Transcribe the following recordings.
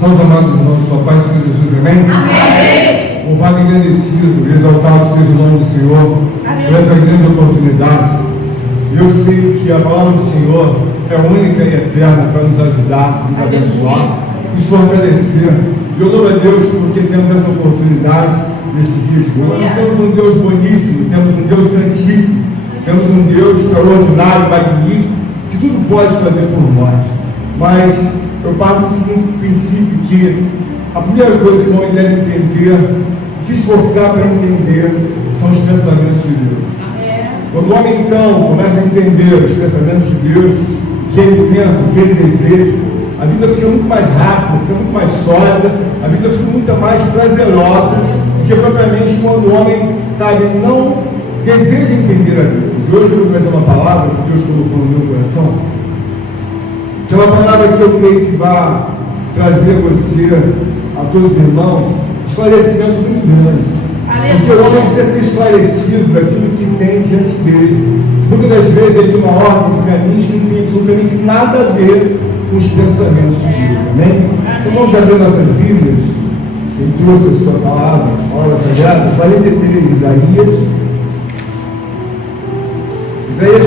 São os amados irmãos, sua paz, Senhor Jesus, amém? Amém. Louvado e agradecido, exaltado seja o nome do Senhor, por essa grande oportunidade. Eu sei que a palavra do Senhor é única e eterna para nos ajudar, nos abençoar, nos fortalecer. Eu louvo a Deus porque temos essa oportunidade nesses dias de hoje. Nós temos um Deus boníssimo, temos um Deus santíssimo, temos um Deus extraordinário, magnífico, que tudo pode fazer por nós. Mas eu parto do seguinte princípio, que a primeira coisa que o homem deve entender, se esforçar para entender, são os pensamentos de Deus. Quando o homem então começa a entender os pensamentos de Deus, o que ele pensa, o que ele deseja, a vida fica muito mais rápida, fica muito mais sólida, a vida fica muito mais prazerosa do que propriamente quando o homem, não deseja entender a Deus. E hoje eu vou trazer uma palavra que Deus colocou no meu coração, que é uma palavra que eu creio que vai trazer a você, a todos os irmãos, esclarecimento muito grande. Porque o homem precisa ser esclarecido daquilo que tem diante dele. Muitas das vezes ele tem uma ordem de caminhos que não tem absolutamente nada a ver com os pensamentos de Deus. Amém? Então vamos abrir nossas Bíblias. Ele trouxe a sua palavra, a palavra sagrada, 43, Isaías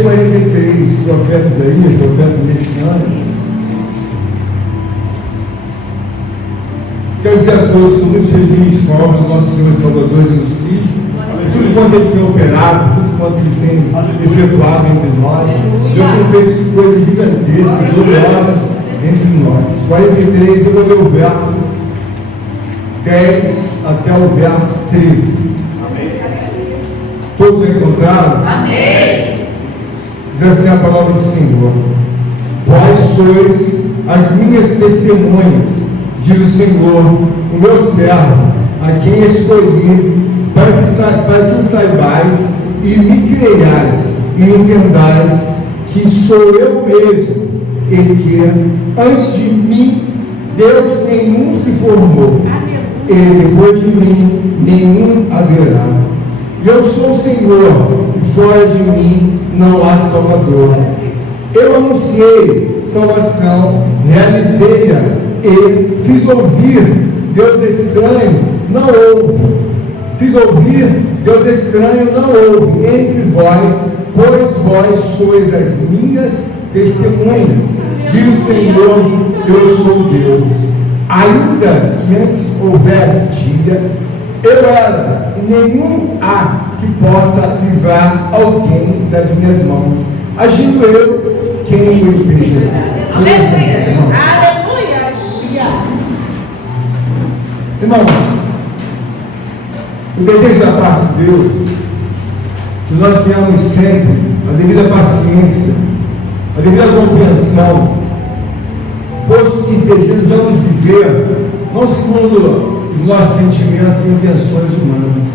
43, profeta Isaías, profeta messiânico. Quero dizer a todos, estou muito feliz com a obra do nosso Senhor e Salvador Jesus Cristo, tudo quanto Ele tem operado, tudo quanto Ele tem efetuado entre nós. Deus tem feito coisas gigantescas, gloriosas entre nós. 43, eu vou ler o verso 10 até o verso 13. Amém. Todos encontraram? Amém. Diz assim a palavra do Senhor: vós sois as minhas testemunhas, diz o Senhor, o meu servo, a quem escolhi, para que o saibais e me creiais e entendais que sou eu mesmo, e que antes de mim Deus nenhum se formou, e depois de mim nenhum haverá. Eu sou o Senhor, e fora de mim não há Salvador. Eu anunciei salvação, realizei-a e fiz ouvir Deus estranho, não houve. Fiz ouvir Deus estranho, não houve entre vós, pois vós sois as minhas testemunhas. Diz o Senhor, eu sou Deus. Ainda que antes houvesse dia, eu era, e nenhum há que possa livrar alguém das minhas mãos. Agindo eu, quem o impedirá? Irmãos, o desejo da parte de Deus, que nós tenhamos sempre a devida paciência, a devida compreensão, pois que desejamos viver não segundo os nossos sentimentos e intenções humanas.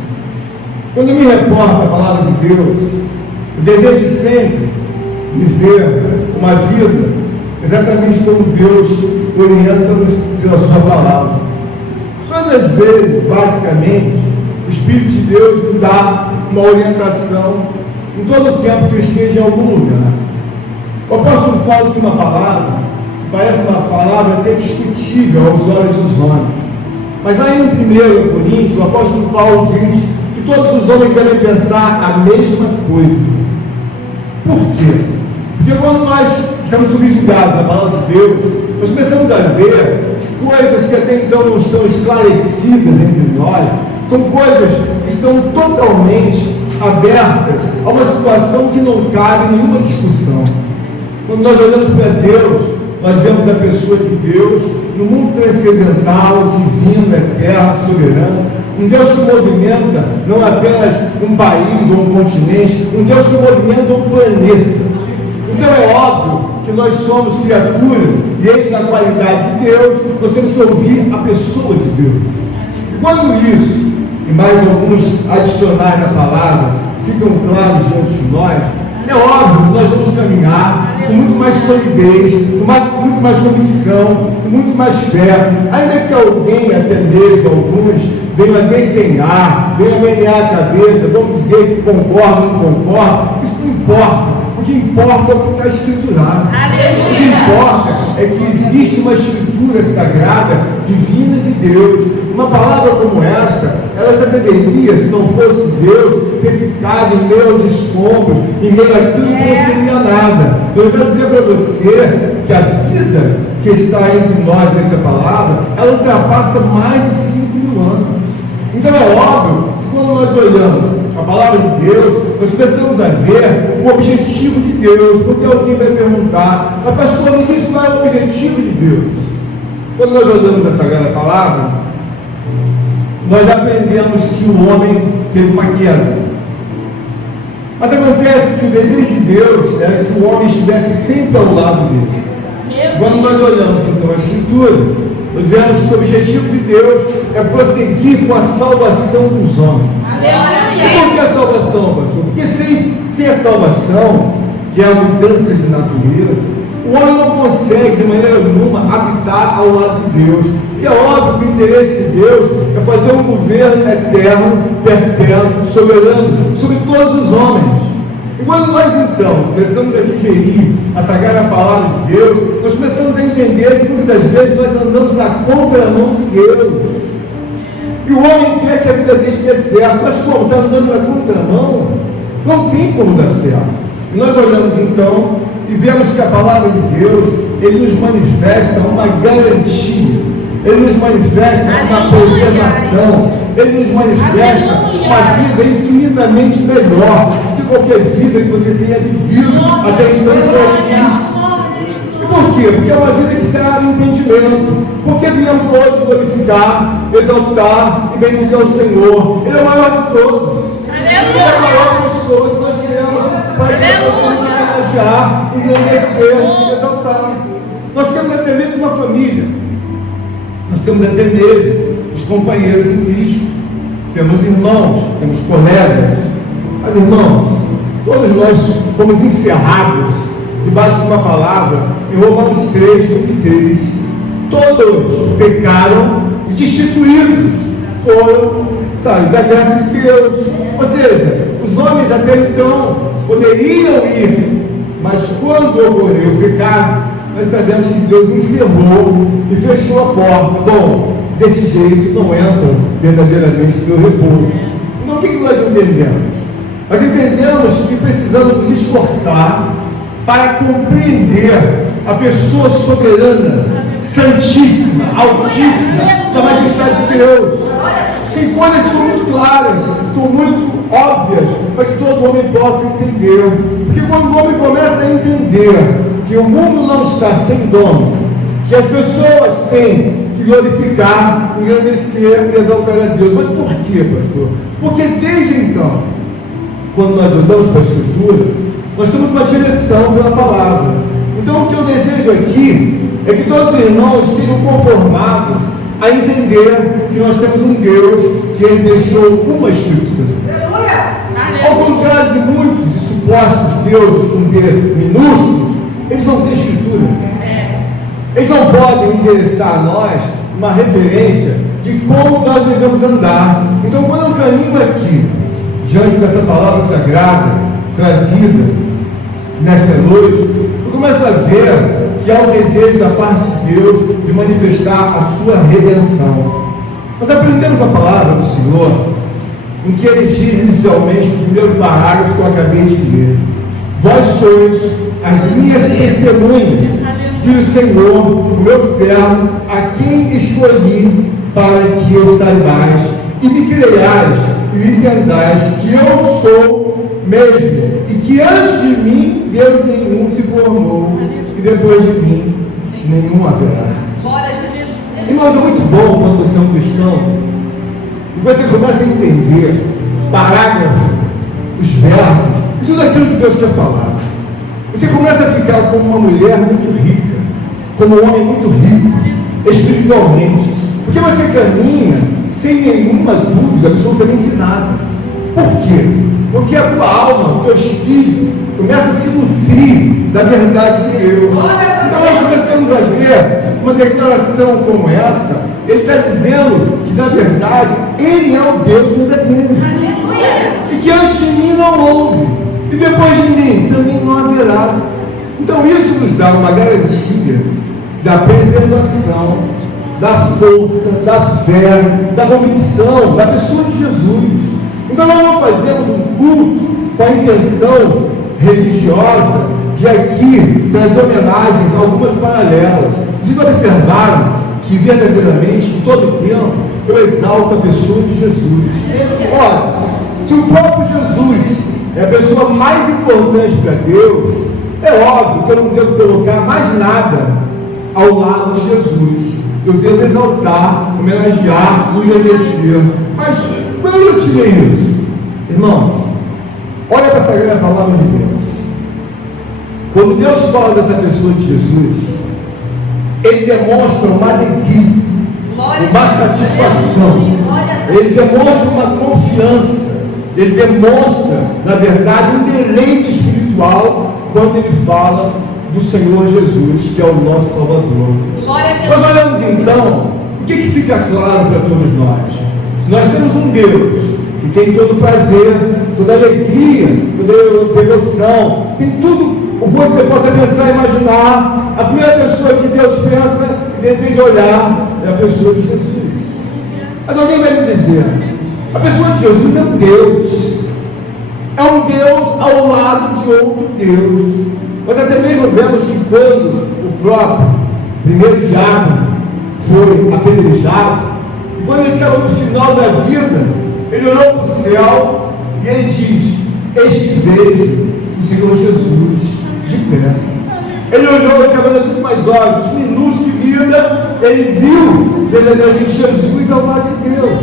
Quando eu me reporto à palavra de Deus, eu desejo sempre viver uma vida exatamente como Deus orienta-nos pela sua palavra. Todas as vezes, basicamente, o Espírito de Deus nos dá uma orientação em todo o tempo que eu esteja em algum lugar. O apóstolo Paulo tem uma palavra que parece uma palavra até discutível aos olhos dos homens. Mas lá em 1 Coríntios, o apóstolo Paulo diz que todos os homens devem pensar a mesma coisa. Por quê? Porque quando nós estamos subjugados à palavra de Deus, nós começamos a ver coisas que até então não estão esclarecidas entre nós, são coisas que estão totalmente abertas a uma situação que não cabe nenhuma discussão. Quando nós olhamos para Deus, nós vemos a pessoa de Deus no mundo transcendental, divino, eterno, soberano, um Deus que movimenta não apenas um país ou um continente, um Deus que movimenta um planeta. Então é óbvio que nós somos criatura, e Ele, na qualidade de Deus, nós temos que ouvir a pessoa de Deus. E quando isso, e mais alguns adicionais na palavra, ficam claros diante de nós, é óbvio que nós vamos caminhar com muito mais solidez, com muito mais convicção, com muito mais fé, ainda que alguém, até mesmo alguns, venham a desdenhar, venham a menear a cabeça, vão dizer que concorda ou não concorda, isso não importa. O que importa é o que está escriturado. O que importa é que existe uma escritura sagrada divina de Deus. Uma palavra como esta, ela já deveria, se não fosse Deus, ter ficado em meio aos escombros, em meio àquilo que não seria nada. Eu quero dizer para você que a vida que está entre nós nessa palavra, ela ultrapassa mais de 5.000 anos. Então é óbvio que quando nós olhamos a palavra de Deus, nós começamos a ver o objetivo de Deus. Porque alguém vai perguntar: mas pastor, me diz qual é o objetivo de Deus? Quando nós olhamos a Sagrada Palavra, nós aprendemos que o homem teve uma queda. Mas acontece que o desejo de Deus era que o homem estivesse sempre ao lado dele. Quando nós olhamos então a Escritura, nós vemos que o objetivo de Deus é prosseguir com a salvação dos homens. E por que a salvação, pastor? Porque sem a salvação, que é a mudança de natureza, o homem não consegue de maneira nenhuma habitar ao lado de Deus. E é óbvio que o interesse de Deus é fazer um governo eterno, perpétuo, soberano sobre todos os homens. E quando nós então começamos a digerir a Sagrada Palavra de Deus, nós começamos a entender que muitas vezes nós andamos na contramão de Deus. E o homem quer que a vida dele dê certo, mas como está andando na contramão, não tem como dar certo. E nós olhamos então e vemos que a palavra de Deus, ele nos manifesta uma garantia, ele nos manifesta uma preservação, ele nos manifesta uma vida infinitamente melhor que qualquer vida que você tenha vivido até então em Cristo. E por quê? Porque é uma vida que dá entendimento. Porque viemos hoje glorificar, exaltar e bendizer ao Senhor. Ele é o maior de todos. Ele é a maior pessoa que nós temos para que nós possamos homenagear, engrandecer e exaltar. Nós temos até mesmo uma família. Nós temos até mesmo os companheiros em Cristo. Temos irmãos, temos colegas. Mas irmãos, todos nós fomos encerrados debaixo de uma palavra em Romanos 3:23. Todos pecaram e destituídos foram, da graça de Deus. Ou seja, os homens até então poderiam ir, mas quando ocorreu o pecado, nós sabemos que Deus encerrou e fechou a porta. Bom, desse jeito não entram verdadeiramente no repouso. Então o que nós entendemos? Nós entendemos que precisamos nos esforçar para compreender a pessoa soberana, santíssima, altíssima, da majestade de Deus. Tem coisas que são muito claras, são muito óbvias, para que todo homem possa entender. Porque quando o homem começa a entender que o mundo não está sem dono, que as pessoas têm que glorificar, engrandecer e exaltar a Deus. Mas por quê, pastor? Porque desde então, quando nós olhamos para a Escritura, nós temos uma direção pela palavra. Então o que eu desejo aqui é que todos os irmãos estejam conformados a entender que nós temos um Deus que ele deixou uma Escritura. Ao contrário de muitos supostos deuses com D minúsculos, eles não têm Escritura. Eles não podem endereçar a nós uma referência de como nós devemos andar. Então quando eu caminho aqui diante dessa palavra sagrada trazida nesta noite, eu começo a ver que há o desejo da parte de Deus de manifestar a sua redenção. Nós aprendemos a palavra do Senhor em que ele diz inicialmente no primeiro parágrafo que eu acabei de ler: vós sois as minhas testemunhas, diz o Senhor, o meu servo, a quem escolhi para que eu saibais e me creiais e entendais que eu sou mesmo, e que antes de mim Deus nenhum se formou, e depois de mim nenhum haverá. Irmãos, é muito bom quando você é um cristão e você começa a entender parágrafo, os verbos, tudo aquilo que Deus quer falar. Você começa a ficar como uma mulher muito rica, como um homem muito rico espiritualmente, porque você caminha sem nenhuma dúvida, absolutamente nada. Por quê? Porque a tua alma, o teu espírito começa a se nutrir da verdade de Deus. Então nós começamos a ver uma declaração como essa. Ele está dizendo que na verdade Ele é o Deus verdadeiro, e que antes de mim não houve, e depois de mim também não haverá. Então isso nos dá uma garantia da preservação da força, da fé, da convicção, da pessoa de Jesus. Então nós não fazemos um culto com a intenção religiosa de aqui trazer homenagens a algumas paralelas. Vocês observaram que verdadeiramente, em todo o tempo, eu exalto a pessoa de Jesus. Ora, se o próprio Jesus é a pessoa mais importante para Deus, é óbvio que eu não devo colocar mais nada ao lado de Jesus. Eu devo exaltar, homenagear, agradecer. Mas quando eu tirei isso? Irmãos, olha para essa grande palavra de Deus. Quando Deus fala dessa pessoa de Jesus, Ele demonstra uma alegria, uma satisfação, Ele demonstra uma confiança, Ele demonstra, na verdade, um deleite espiritual quando Ele fala do Senhor Jesus, que é o nosso Salvador. Nós olhamos então, o que fica claro para todos nós? Se nós temos um Deus que tem todo prazer, toda alegria, toda devoção, tem tudo o bom que você possa pensar e imaginar, a primeira pessoa que Deus pensa e deseja olhar é a pessoa de Jesus. Mas alguém vai me dizer, a pessoa de Jesus é um Deus ao lado de outro Deus. Nós até mesmo vemos que quando o próprio primeiro diabo foi apedrejado, e quando ele estava no final da vida, ele olhou para o céu e ele diz: eis que vejo o Senhor Jesus de pé. Ele olhou, ele estava nas últimas horas, os minutos de vida, ele viu verdadeiramente Jesus ao lado de Deus.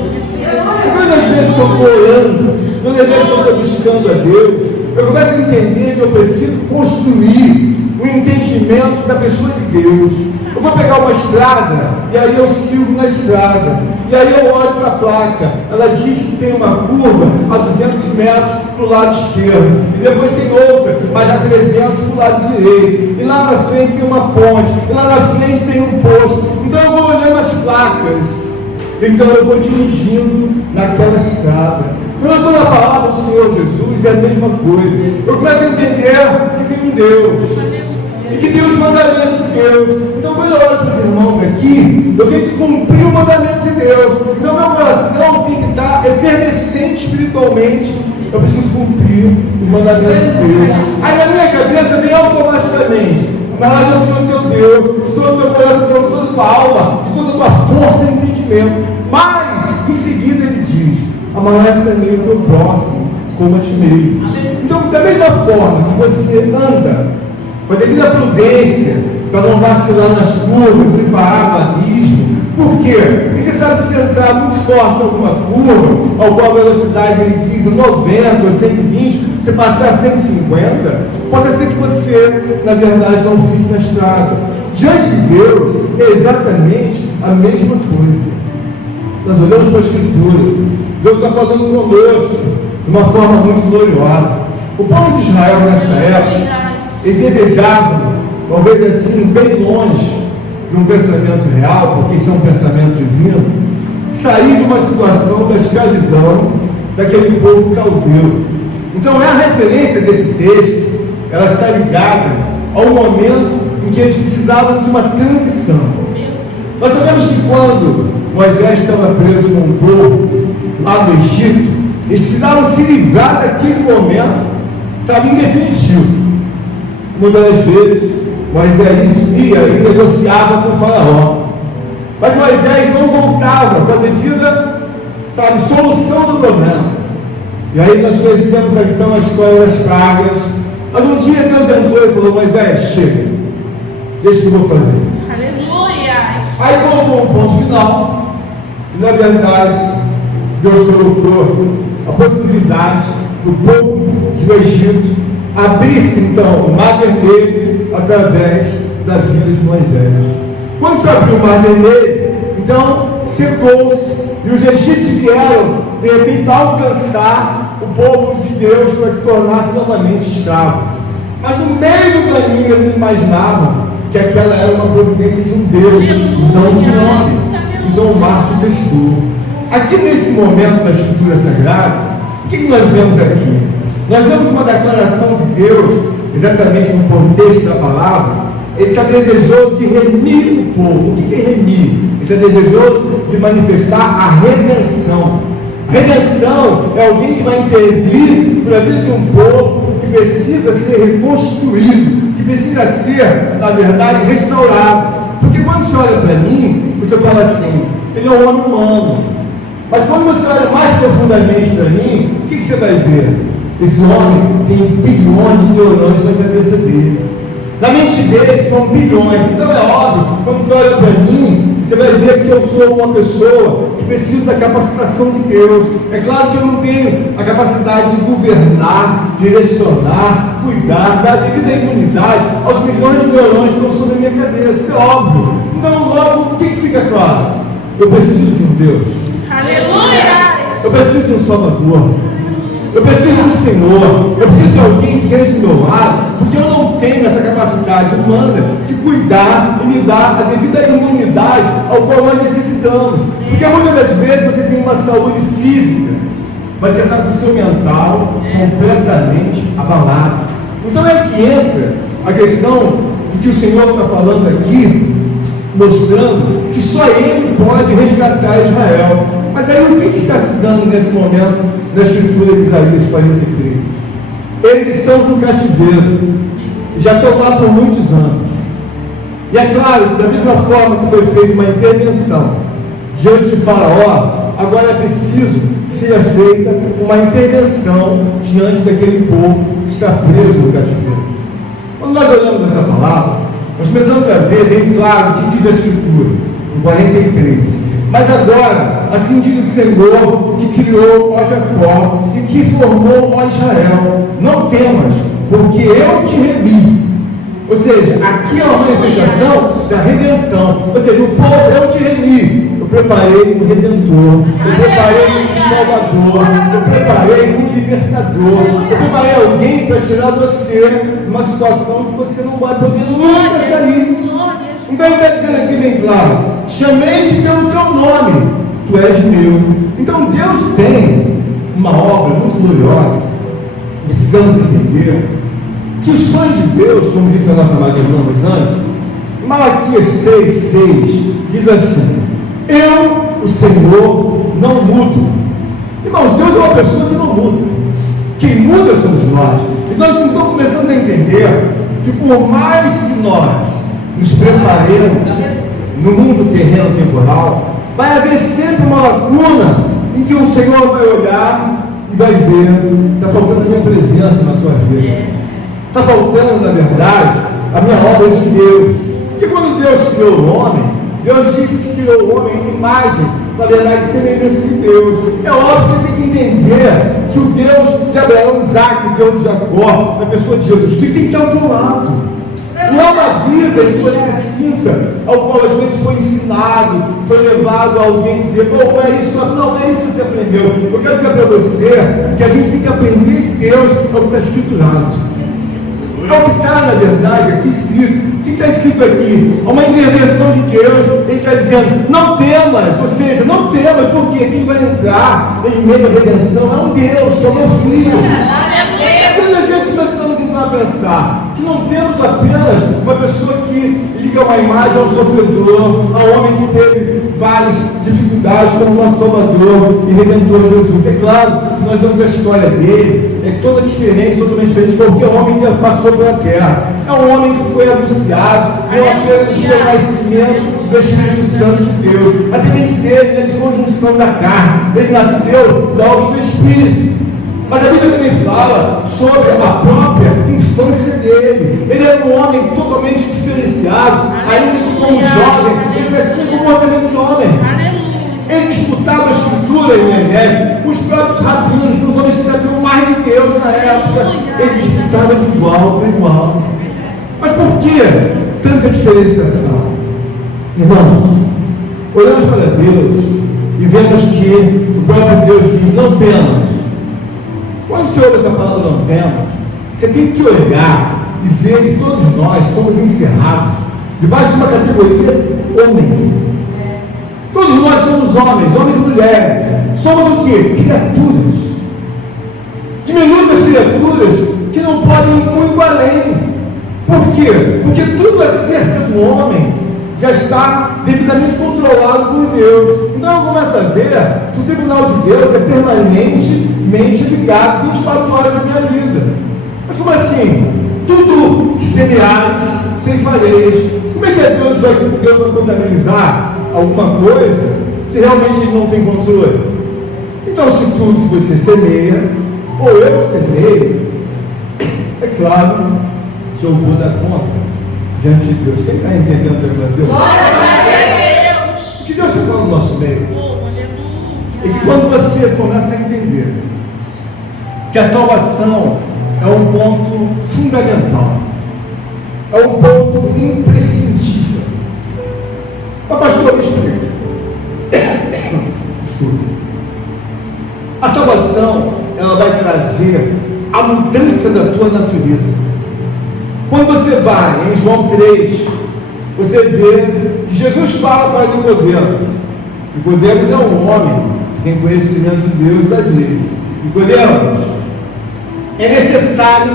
Todas as vezes que eu estou orando, todas as vezes que eu estou buscando a Deus, eu começo a entender que eu preciso construir o entendimento da pessoa de Deus. Eu vou pegar uma estrada, e aí eu sigo na estrada, e aí eu olho para a placa, ela diz que tem uma curva a 200 metros para o lado esquerdo, e depois tem outra, mas a 300 para o lado direito, e lá na frente tem uma ponte, e lá na frente tem um posto. Então eu vou olhando as placas, então eu vou dirigindo naquela estrada. Quando eu estou na palavra do Senhor Jesus, é a mesma coisa. Eu começo a entender que tem um Deus e que tem os mandamentos de Deus. Então quando eu olho para os irmãos aqui, eu tenho que cumprir o mandamento de Deus. Então meu coração tem que estar efervescente espiritualmente. Eu preciso cumprir os mandamentos de Deus. Aí na minha cabeça vem automaticamente: mas eu sou teu Deus, estou no teu coração, estou na tua alma, estou na tua força e entendimento. Mas em seguida ele diz: amarás também o teu próximo como a ti mesmo. Então, da mesma forma que você anda com a devida prudência, para não vacilar nas curvas, ir parar no abismo. Por quê? Porque você sabe, se entrar muito forte em alguma curva, alguma velocidade, ele diz 90 ou 120, você passar a 150, pode ser que você, na verdade, não fique na estrada. Diante de Deus, é exatamente a mesma coisa. Nós olhamos para a Escritura, Deus está falando conosco de uma forma muito gloriosa. O povo de Israel nessa época, eles desejavam, talvez assim, bem longe de um pensamento real, porque isso é um pensamento divino, sair de uma situação da escravidão daquele povo caldeu. Então a referência desse texto, ela está ligada ao momento em que eles precisavam de uma transição. Nós sabemos que quando Moisés estava preso com o povo lá no Egito, eles precisavam se livrar daquele momento, sabe, em definitivo. Muitas das vezes Moisés ia e negociava com o faraó, mas Moisés não voltava com a devida, sabe, solução do problema. E aí nós conhecemos então a história das pragas. Mas um dia Deus entrou e falou: Moisés, chega, deixa que eu vou fazer. Aleluia! Aí colocou um ponto final, e na verdade Deus colocou a possibilidade do povo do Egito abrir-se então o Mar Vermelho através da vida de Moisés. Quando se abriu o Mar Vermelho, então secou-se, e os egípcios vieram de repente para alcançar o povo de Deus para que tornasse novamente escravos. Mas no meio do caminho eles imaginavam que aquela era uma providência de um Deus, não de um homem. Então o mar se fechou. Aqui nesse momento da Escritura Sagrada, o que nós vemos aqui? Nós vemos uma declaração de Deus, exatamente no contexto da palavra, Ele está desejoso de remir o povo. O que é remir? Ele está desejoso de manifestar a redenção. A redenção é alguém que vai intervir para a vida de um povo que precisa ser reconstruído, que precisa ser, na verdade, restaurado. Porque quando você olha para mim, você fala assim, ele é um homem humano. Mas quando você olha mais profundamente para mim, o que você vai ver? Esse homem tem bilhões de neurônios na cabeça dele. Na mente dele são bilhões. Então é óbvio, quando você olha para mim, você vai ver que eu sou uma pessoa que precisa da capacitação de Deus. É claro que eu não tenho a capacidade de governar, direcionar, cuidar, dar devida imunidade aos milhões de neurônios que estão sobre a minha cabeça. É óbvio. Então logo, o que fica claro? Eu preciso de um Deus. Aleluia! Eu preciso de um Salvador. Eu preciso do Senhor. Eu preciso de alguém que esteja do meu lado, porque eu não tenho essa capacidade humana de cuidar e me dar a devida imunidade ao qual nós necessitamos. Porque muitas das vezes você tem uma saúde física, mas você está com o seu mental completamente abalado. Então é que entra a questão de que o Senhor está falando aqui, mostrando que só Ele pode resgatar Israel. Mas aí o que está se dando nesse momento na escritura de Isaías 43? Eles estão no cativeiro, já estão lá por muitos anos. E é claro, da mesma forma que foi feita uma intervenção diante de Faraó, agora é preciso que seja feita uma intervenção diante daquele povo que está preso no cativeiro. Quando nós olhamos essa palavra, nós começamos a ver bem claro o que diz a escritura, no 43. Mas agora, assim diz o Senhor, que criou ó Jacó e que formou ó Israel, não temas, porque eu te remi. Ou seja, aqui é uma manifestação da redenção. Ou seja, o povo, eu te remi. Eu preparei um redentor, eu preparei um salvador, eu preparei um libertador, eu preparei alguém para tirar você de uma situação que você não vai poder nunca sair. Então ele está dizendo aqui bem claro, chamei-te pelo teu nome, tu és meu. Então Deus tem uma obra muito gloriosa, que precisamos entender, que o sonho de Deus, como disse a nossa amada irmã antes, em Malaquias 3:6, diz assim, eu, o Senhor, não mudo. Irmãos, Deus é uma pessoa que não muda. Quem muda somos nós. E nós não estamos começando a entender que por mais que nós nos preparemos no mundo terreno temporal, vai haver sempre uma lacuna em que o Senhor vai olhar e vai ver, está faltando a minha presença na tua vida, está faltando, na verdade, a minha obra de Deus. Porque quando Deus criou o homem, Deus disse que criou o homem em imagem, na verdade, semelhança de Deus. É óbvio que você tem que entender que o Deus de Abraão, Isaac, o Deus de Jacó, na pessoa de Jesus Cristo, tem que estar ao teu lado. Não é uma vida que você sinta, ao qual às vezes foi ensinado, foi levado a alguém dizer, não é isso, não é isso que você aprendeu. Eu quero dizer para você que a gente tem que aprender de Deus ao que está escriturado. É o que está, na verdade, aqui escrito. O que está escrito aqui? É uma intervenção de Deus. Ele está dizendo, não temas, ou seja, não temas, porque quem vai entrar em meio à redenção é um Deus, que é o meu filho. Quando vezes nós estamos indo a pensar que não temos apenas uma pessoa que liga uma imagem ao sofredor, ao homem que teve várias dificuldades como nosso Salvador e Redentor Jesus. É claro que nós vemos a história dele, é toda diferente, totalmente diferente de qualquer homem que passou pela terra. É um homem que foi anunciado não apenas do seu nascimento do Espírito Santo de Deus. A semente dele é de conjunção da carne, ele nasceu da obra do Espírito. Mas a Bíblia também fala sobre a própria infância dele. Ele era um homem totalmente diferenciado, ainda que como jovem, ele já tinha comportamento de homem. Ele disputava a escritura em os próprios rabinos, os homens que sabiam mais de Deus na época. Ele disputava de igual para igual. Mas por que tanta diferenciação? Irmãos, olhamos para Deus e vemos que o próprio Deus diz, não temas. Quando você ouve essa palavra não temas, você tem que olhar e ver que todos nós estamos encerrados debaixo de uma categoria homem. Todos nós somos homens e mulheres. Somos o quê? Criaturas. Diminutas criaturas que não podem ir muito além. Por quê? Porque tudo acerca do homem já está devidamente controlado por Deus. Então eu começo a ver que o tribunal de Deus é permanentemente ligado 24 horas da minha vida. Mas como assim? Tudo que semeares, ceifareis. Como é que Deus vai contabilizar alguma coisa se realmente Ele não tem controle? Então, se tudo que você semeia, ou eu semeio, é claro que eu vou dar conta diante de Deus. Quem está entendendo o que Deus? O que Deus está falando no nosso meio? É que quando você começa a entender que a salvação é um ponto fundamental, é um ponto imprescindível. Mas pastor, me explica. Desculpa. A salvação, ela vai trazer a mudança da tua natureza. Quando você vai em João 3, você vê que Jesus fala para Nicodemos. Nicodemos é um homem que tem conhecimento de Deus e das leis. Nicodemos, é necessário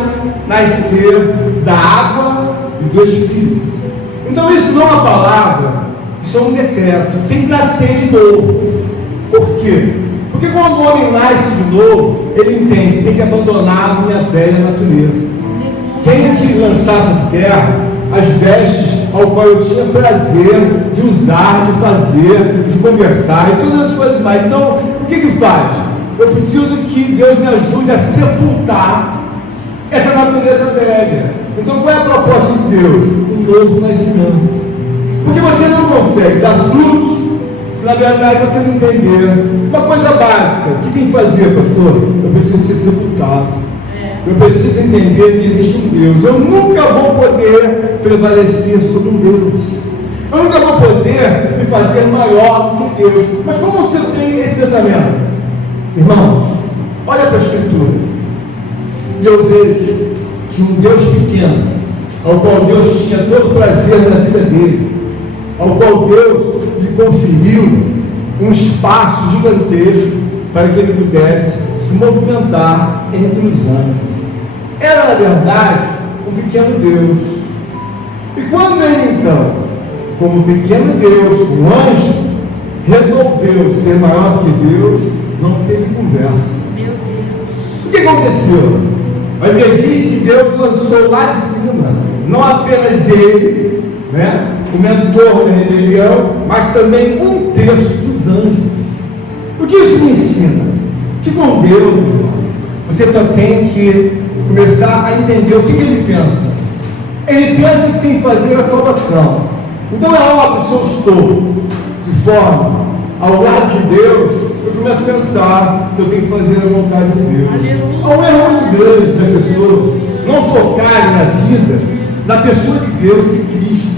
nascer da água e do Espírito. Então isso não é uma palavra, isso é um decreto. Tem que nascer de novo. Por quê? Porque quando o homem nasce de novo, ele entende, tem que abandonar a minha velha natureza. Tenho que lançar por terra as vestes ao qual eu tinha prazer de usar, de fazer, de conversar e todas as coisas mais. Então, o que faz? Eu preciso que Deus me ajude a sepultar essa natureza velha. Então, qual é a proposta de Deus? Um novo nascimento. Porque você não consegue dar frutos se na verdade você não entender uma coisa básica. O que tem que fazer, pastor? Eu preciso ser sepultado. Eu preciso entender que existe um Deus. Eu nunca vou poder prevalecer sobre um Deus. Eu nunca vou poder me fazer maior do que Deus. Mas como você tem esse pensamento? Irmãos, olha para a Escritura. E eu vejo que um Deus pequeno, ao qual Deus tinha todo o prazer na vida dele, ao qual Deus lhe conferiu um espaço gigantesco para que ele pudesse se movimentar entre os anjos. Era, na verdade, um pequeno Deus. E quando ele, então, como pequeno Deus, um anjo, resolveu ser maior que Deus, não teve conversa. O que aconteceu? Ao invés disso, Deus lançou lá de cima, não apenas ele, o mentor da rebelião, mas também 1/3 dos anjos. O que isso me ensina? Que com Deus, irmãos, você só tem que começar a entender o que ele pensa. Ele pensa que tem que fazer a salvação. Então é óbvio, se eu estou de forma ao lado de Deus, eu começo a pensar que eu tenho que fazer a vontade de Deus. Há um erro muito grande das pessoas não focarem na vida da pessoa de Deus e Cristo.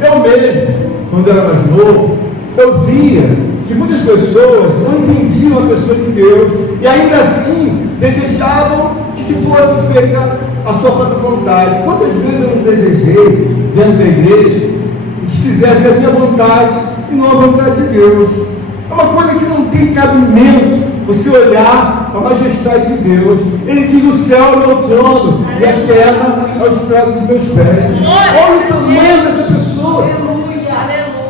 Eu mesmo, quando era mais novo, eu via que muitas pessoas não entendiam a pessoa de Deus e ainda assim desejavam que se fosse feita a sua própria vontade. Quantas vezes eu não desejei dentro da igreja que fizesse a minha vontade e não a vontade de Deus? É uma coisa que não tem cabimento você olhar para a majestade de Deus. Ele diz: o céu é o meu trono e a terra é o estrado dos meus pés. Olha o tamanho dessa pessoa.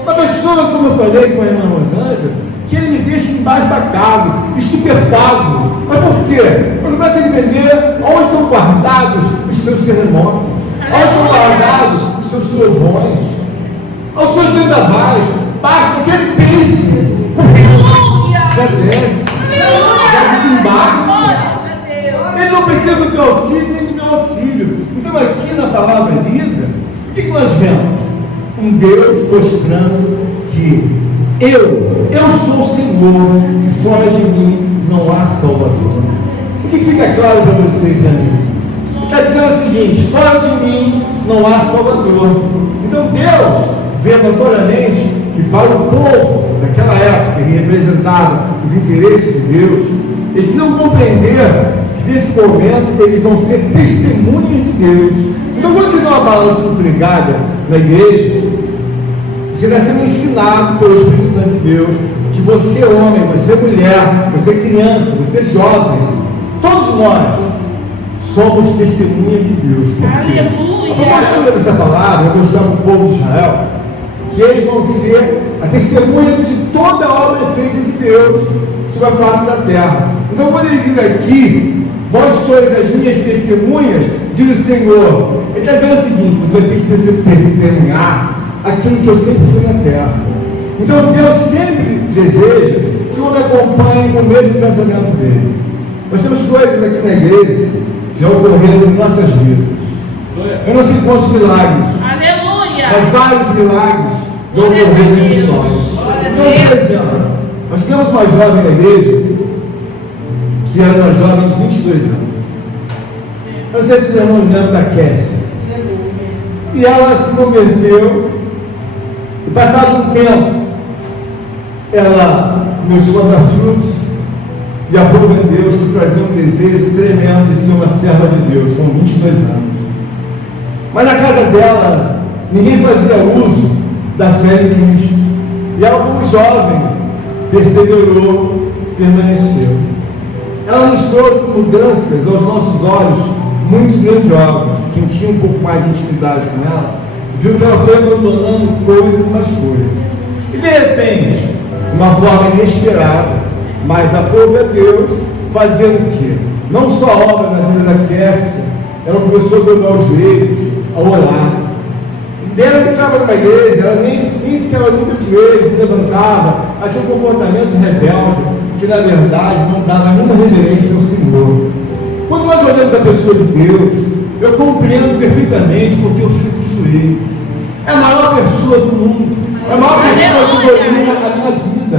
Uma pessoa, como eu falei com a irmã Rosângela, que ele me deixa embasbacado, estupefado. Mas por quê? Eu começo a entender onde estão guardados os seus terremotos, onde estão guardados os seus trovões, os seus vendavais. Basta que ele pense, já desce, já desembarca. Ele não precisa do teu auxílio nem do meu auxílio. Então, aqui na palavra lida, o que nós vemos? Um Deus mostrando que eu sou o Senhor e fora de mim não há Salvador. O que fica claro para você e para mim? Está dizendo o seguinte: fora de mim não há Salvador. Então Deus vê notoriamente que para o povo daquela época, que representava os interesses de Deus, eles precisam compreender que nesse momento eles vão ser testemunhas de Deus. Então, quando você vê uma palavra sendo pregada na igreja, você está sendo ensinado pelo Espírito Santo de Deus que você homem, você mulher, você criança, você jovem, todos nós somos testemunhas de Deus. Aleluia. A propósito dessa palavra, eu mostrar para o povo de Israel que eles vão ser a testemunha de toda a obra feita de Deus sobre a face da terra. Então, quando ele diz aqui, vós sois as minhas testemunhas, diz o Senhor, ele está dizendo o seguinte: você vai ter que testemunhar aquilo que eu sempre fui na terra. Então, Deus sempre deseja que o homem acompanhe o mesmo pensamento dele. Nós temos coisas aqui na igreja que já ocorreram em nossas vidas. Eu não sei quantos milagres, Aleluia. mas vários milagres já ocorreram entre nós. Então, por exemplo, nós temos uma jovem na igreja que era uma jovem de 22 anos. Eu não sei se os irmãos lembram da Kessia. E ela se converteu, e passado um tempo, ela começou a dar frutos, e a pouco em Deus que trazia um desejo tremendo de ser uma serva de Deus, com 22 anos. Mas na casa dela, ninguém fazia uso da fé em Cristo. E ela, como jovem, perseverou, permaneceu. Ela nos trouxe mudanças aos nossos olhos muito grandiosas. Quem tinha um pouco mais de intimidade com ela, viu que ela foi abandonando coisas e mais coisas. E de repente, de uma forma inesperada, mas aprove a Deus, fazer o quê? Não só a obra na vida da Kessia, ela começou a dobrar os joelhos, a orar. Ela que estava numa igreja, ela nem ficava nunca de joelhos, não levantava, ela tinha um comportamento rebelde, que na verdade não dava nenhuma reverência ao Senhor. Quando nós olhamos a pessoa de Deus, eu compreendo perfeitamente porque eu fico de joelhos. É a maior pessoa do mundo, é a maior pessoa que domina a minha vida.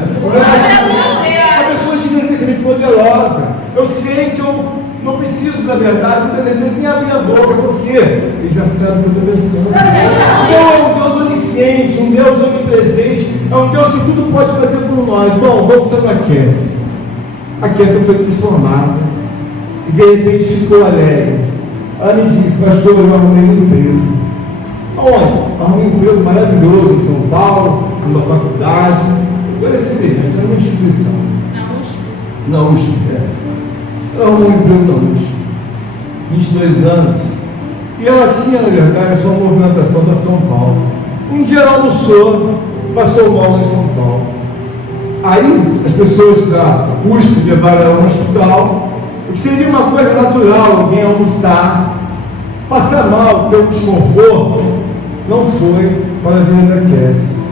A pessoa gigantescamente poderosa. Eu sei que eu não preciso, na verdade, muitas vezes nem abrir a boca, porque ele já sabe o que eu estou pensando. Então é um Deus onisciente, um Deus onipresente, é um Deus que tudo pode fazer por nós. Bom, voltando a Kessia. A Kessia foi transformada e de repente ficou alegre. Ela me disse: pastor, eu arrumei um emprego. Aonde? Arrumei um emprego maravilhoso em São Paulo, numa faculdade. Agora é semelhante, era uma instituição. Na USP, ela arrumou um emprego na USP, 22 anos, e ela tinha, na verdade, a sua movimentação da São Paulo. Um dia ela almoçou, passou mal em São Paulo. Aí as pessoas da USP levaram ela ao hospital, o que seria uma coisa natural, alguém almoçar, passar mal, ter um desconforto. Não foi para a vida da Kessia.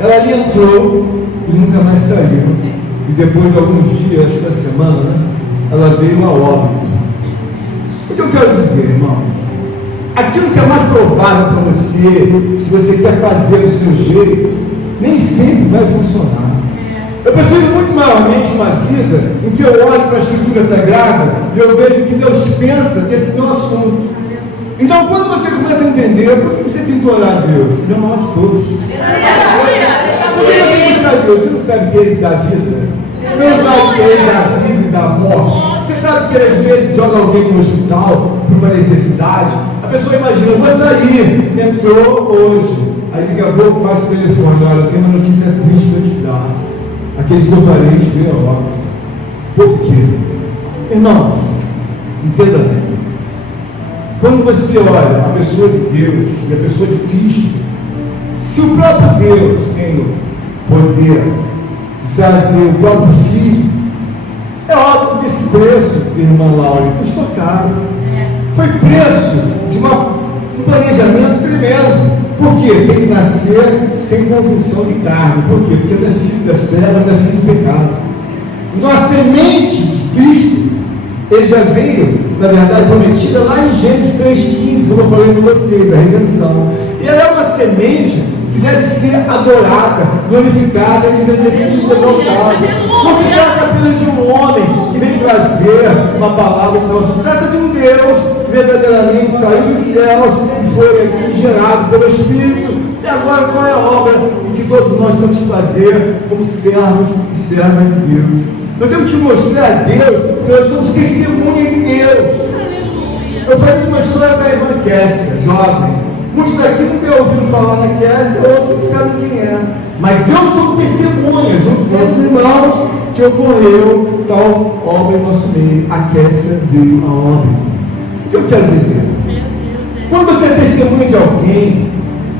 Ela ali entrou e nunca mais saiu. E depois de alguns dias, acho que da semana, ela veio a óbito. O que eu quero dizer, irmãos? Aquilo que é mais provável para você, que você quer fazer do seu jeito, nem sempre vai funcionar. Eu prefiro muito maiormente uma vida em que eu olho para a Escritura Sagrada e eu vejo que Deus pensa desse meu assunto. Então, quando você começa a entender, por que você tem que orar a Deus? Ele é o maior de todos. Por que você tem que buscar Deus? Você não sabe que Ele dá vida? Você não sabe que Ele dá vida e dá morte? Você sabe que Ele às vezes joga alguém no hospital por uma necessidade? A pessoa imagina: eu vou sair, entrou hoje. Aí daqui a pouco bate o telefone: olha, eu tenho uma notícia triste para te dar. Aquele seu parente veio a óbito. Por quê? Irmãos, entenda bem. Quando você olha a pessoa de Deus e a pessoa de Cristo, se o próprio Deus tem o poder de trazer o próprio Filho, é óbvio que esse preço, irmã Laura, custou caro. Foi preço de um planejamento tremendo. Por quê? Tem que nascer sem conjunção de carne. Por quê? Porque não é filho das trevas, não é filho do pecado. Então a semente de Cristo, ele já veio, na verdade, prometida lá em Gênesis 3,15, como eu falei com vocês, da redenção. E ela é uma semente que deve ser adorada, glorificada, engrandecida, exaltada. Não se trata apenas de um homem que vem trazer uma palavra de salvação. Se trata de um Deus que verdadeiramente saiu dos céus e foi aqui gerado pelo Espírito. E agora qual é a obra que todos nós temos que fazer como servos e servas de Deus? Nós temos que mostrar a Deus que nós somos testemunha de Deus. Eu falei de uma história da irmã Kessia, jovem. Muitos daqui nunca ouviram falar na Kessia, ou se sabem quem é. Mas eu sou testemunha, junto com os irmãos, que ocorreu tal obra em nosso meio. A Kessia veio a óbito. que eu quero dizer? Quando você é testemunha de alguém,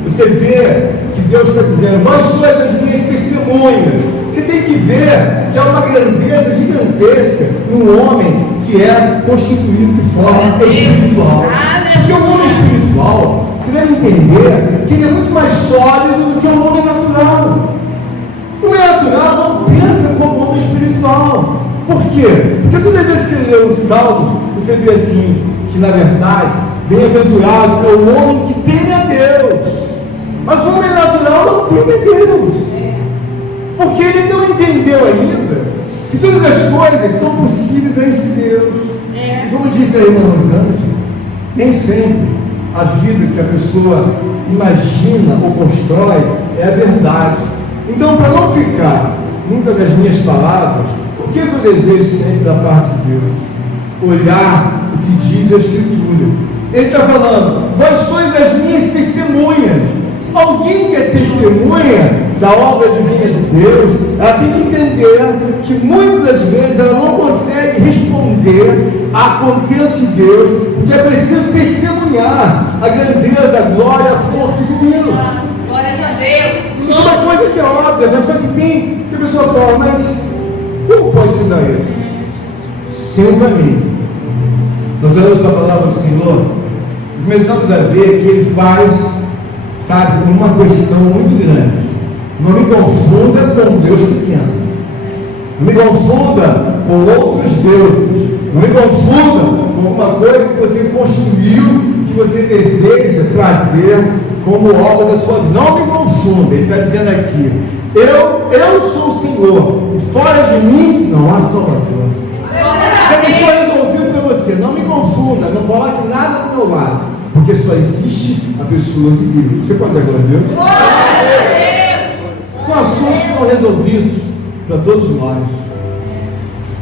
você vê que Deus está dizendo, vós sois as minhas testemunhas. Você tem que ver que há uma grandeza gigantesca no homem que é constituído de forma espiritual. Porque o homem espiritual, você deve entender que ele é muito mais sólido do que o homem natural. O homem natural não pensa como o homem espiritual. Por quê? Porque toda vez que você lê os Salmos, você vê assim, que na verdade, bem-aventurado é o homem que teme a Deus. Mas o homem natural não teme a Deus. Porque ele não entendeu ainda que todas as coisas são possíveis a esse Deus. E como disse a irmã Rosângela, nem sempre a vida que a pessoa imagina ou constrói é a verdade. Então, para não ficar nunca nas minhas palavras, o que eu desejo sempre da parte de Deus? Olhar o que diz a Escritura. Ele está falando, vós sois as minhas testemunhas. Alguém que é testemunha da obra divina de Deus, ela tem que entender que muitas das vezes ela não consegue responder a contento de Deus, porque é preciso testemunhar a grandeza, a glória, a força de Deus. Glórias a Deus. Isso é uma coisa que é óbvia, mas só que a pessoa fala, mas como pode se dar isso? Tem um caminho. Nós olhamos para a palavra do Senhor, começamos a ver que Ele faz, sabe, uma questão muito grande. Não me confunda com um Deus pequeno. Não me confunda com outros deuses. Não me confunda com uma coisa que você construiu, que você deseja trazer como obra da sua vida. Não me confunda. Ele está dizendo aqui, eu sou o Senhor, e fora de mim não há Salvador. Eu estou resolvido para você. Não me confunda, não coloque nada do meu lado, porque só existe a pessoa de Deus. Você pode agora Deus? São assuntos que estão resolvidos para todos nós.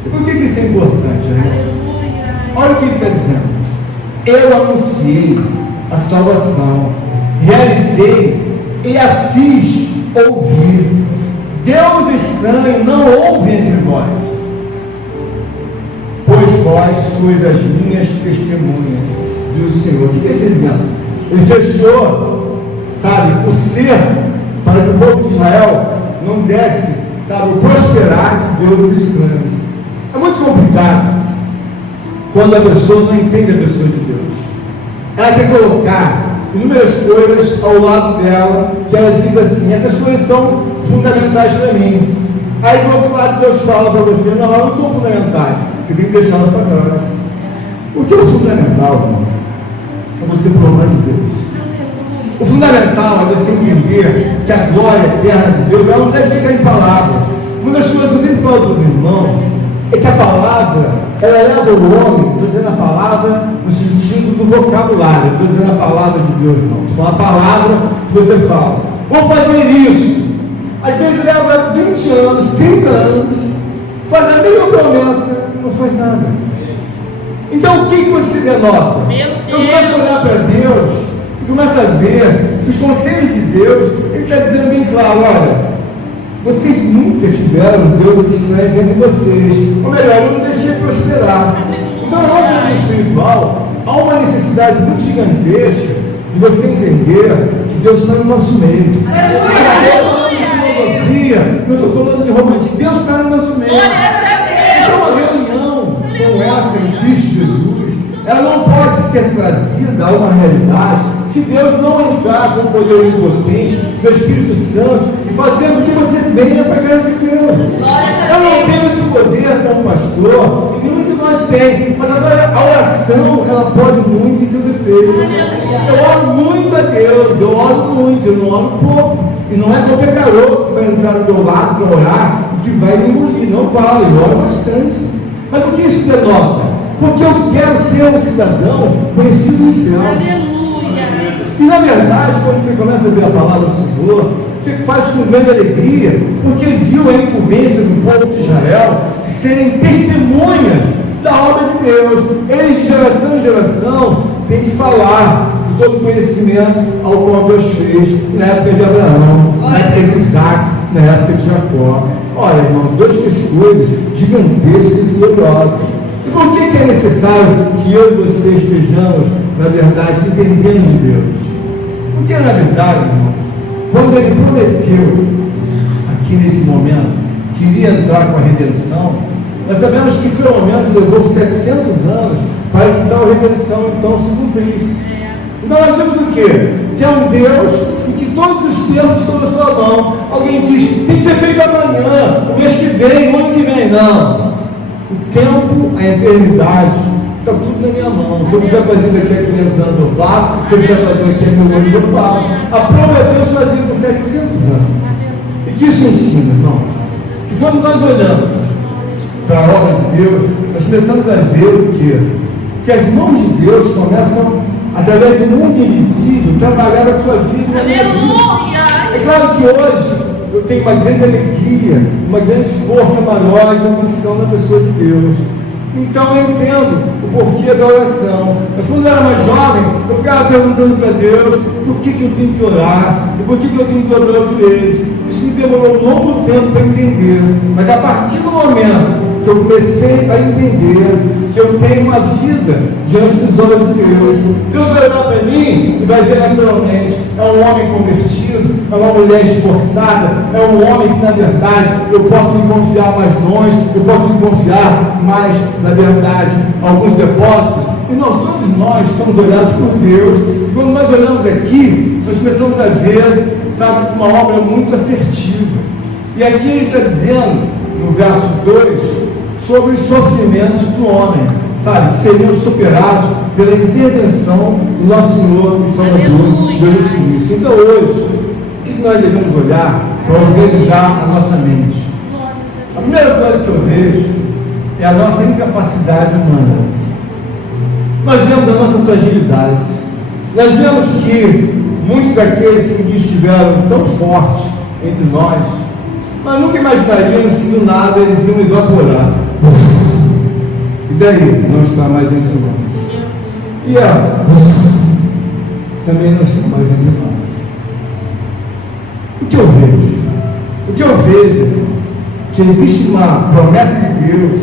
E por que isso é importante, irmão? Olha o que ele está dizendo. Eu anunciei a salvação, realizei e a fiz ouvir. Deus estranho não houve entre vós, pois vós sois as minhas testemunhas, diz o Senhor. O que ele está dizendo? Ele fechou, sabe, o ser para que o povo de Israel não desse, sabe, o prosperar de Deus estranhos. É muito complicado quando a pessoa não entende a pessoa de Deus. Ela quer colocar inúmeras coisas ao lado dela, que ela diz assim, essas coisas são fundamentais para mim. Aí do outro lado Deus fala para você, não, elas não são fundamentais, você tem que deixá-las para trás. O que é o fundamental, irmão? É você provar de Deus. O fundamental é você entender que a glória eterna de Deus, ela não deve ficar em palavras. Uma das coisas que eu sempre falo para os irmãos é que a palavra, ela leva o homem, estou dizendo a palavra no sentido do vocabulário, não estou dizendo a palavra de Deus não, estou falando a palavra que você fala, vou fazer isso, às vezes leva 20 anos, 30 anos, faz a mesma promessa e não faz nada. Então o que você denota? Eu começo a olhar para Deus e começo a ver que os conselhos de Deus, Ele está dizendo bem claro, olha, vocês nunca tiveram Deus estranho entre vocês. Ou melhor, eu não deixei prosperar. Então, na nossa vida espiritual, há uma necessidade muito gigantesca de você entender que Deus está no nosso meio. Não estou falando de romantismo. Deus está no nosso meio. Então, uma reunião como essa em Cristo Jesus, ela não pode ser trazida a uma realidade se Deus não entrar com o poder onipotente do Espírito Santo e fazer com que você venha para a casa de Deus. Eu não tenho esse poder como pastor, e nenhum de nós tem, mas agora a oração, ela pode muito em seu defeito. Eu oro muito a Deus, eu oro muito, eu não oro pouco. E não é qualquer garoto que vai entrar do meu lado para orar e que vai me engolir, não vale, eu oro bastante. Mas o que isso denota? Porque eu quero ser um cidadão conhecido no céu. E na verdade, quando você começa a ver a palavra do Senhor, você faz com grande alegria, porque viu a incumbência do povo de Israel de serem testemunhas da obra de Deus. Eles, de geração em geração, têm que falar de todo o conhecimento ao qual Deus fez na época de Abraão, na época de Isaac, na época de Jacó. Olha, irmãos, Deus fez coisas gigantescas e gloriosas. E por que é necessário que eu e você estejamos, na verdade, entendendo de Deus? Porque, na verdade, irmãos, quando Ele prometeu, aqui nesse momento, que iria entrar com a redenção, nós sabemos que pelo menos levou 700 anos para que tal redenção então se cumprisse. Então nós vemos o quê? Que é um Deus em que todos os tempos estão na sua mão. Alguém diz, tem que ser feito amanhã, o mês que vem, o ano que vem. Não. O tempo, a eternidade, está tudo na minha mão. Se eu quiser fazer daqui a 500 anos, eu faço. Se eu quiser fazer daqui a 1000 anos, eu faço. A prova é Deus fazendo com 700 anos. E que isso ensina, irmão? Que quando nós olhamos para a obra de Deus, nós começamos a ver o quê? Que as mãos de Deus começam, através do mundo invisível, trabalhar a sua vida. Aleluia! É claro que hoje eu tenho uma grande alegria, uma grande força maior de uma missão na pessoa de Deus. Então eu entendo o porquê da oração. Mas quando eu era mais jovem, eu ficava perguntando para Deus por que eu tenho que orar, e por que eu tenho que dobrar os joelhos. Isso me demorou um longo tempo para entender. Mas a partir do momento que eu comecei a entender que eu tenho uma vida diante dos olhos de Deus, Deus vai olhar para mim e vai ver naturalmente, é um homem convertido, é uma mulher esforçada, é um homem que na verdade eu posso me confiar mais longe, eu posso me confiar mais, na verdade, alguns depósitos. E todos nós somos olhados por Deus, e quando nós olhamos aqui, nós começamos a ver, sabe, uma obra muito assertiva. E aqui ele está dizendo, no verso 2, sobre os sofrimentos do homem, sabe, que seriam superados pela intervenção do nosso Senhor e Salvador Jesus Cristo. Então hoje, o que nós devemos olhar para organizar a nossa mente? A primeira coisa que eu vejo é a nossa incapacidade humana. Nós vemos a nossa fragilidade. Nós vemos que muitos daqueles que estiveram tão fortes entre nós nunca imaginaríamos que do nada eles iam evaporar. E daí? Não está mais entre nós. E essa? Também não está mais entre nós. O que eu vejo? O que eu vejo é que existe uma promessa de Deus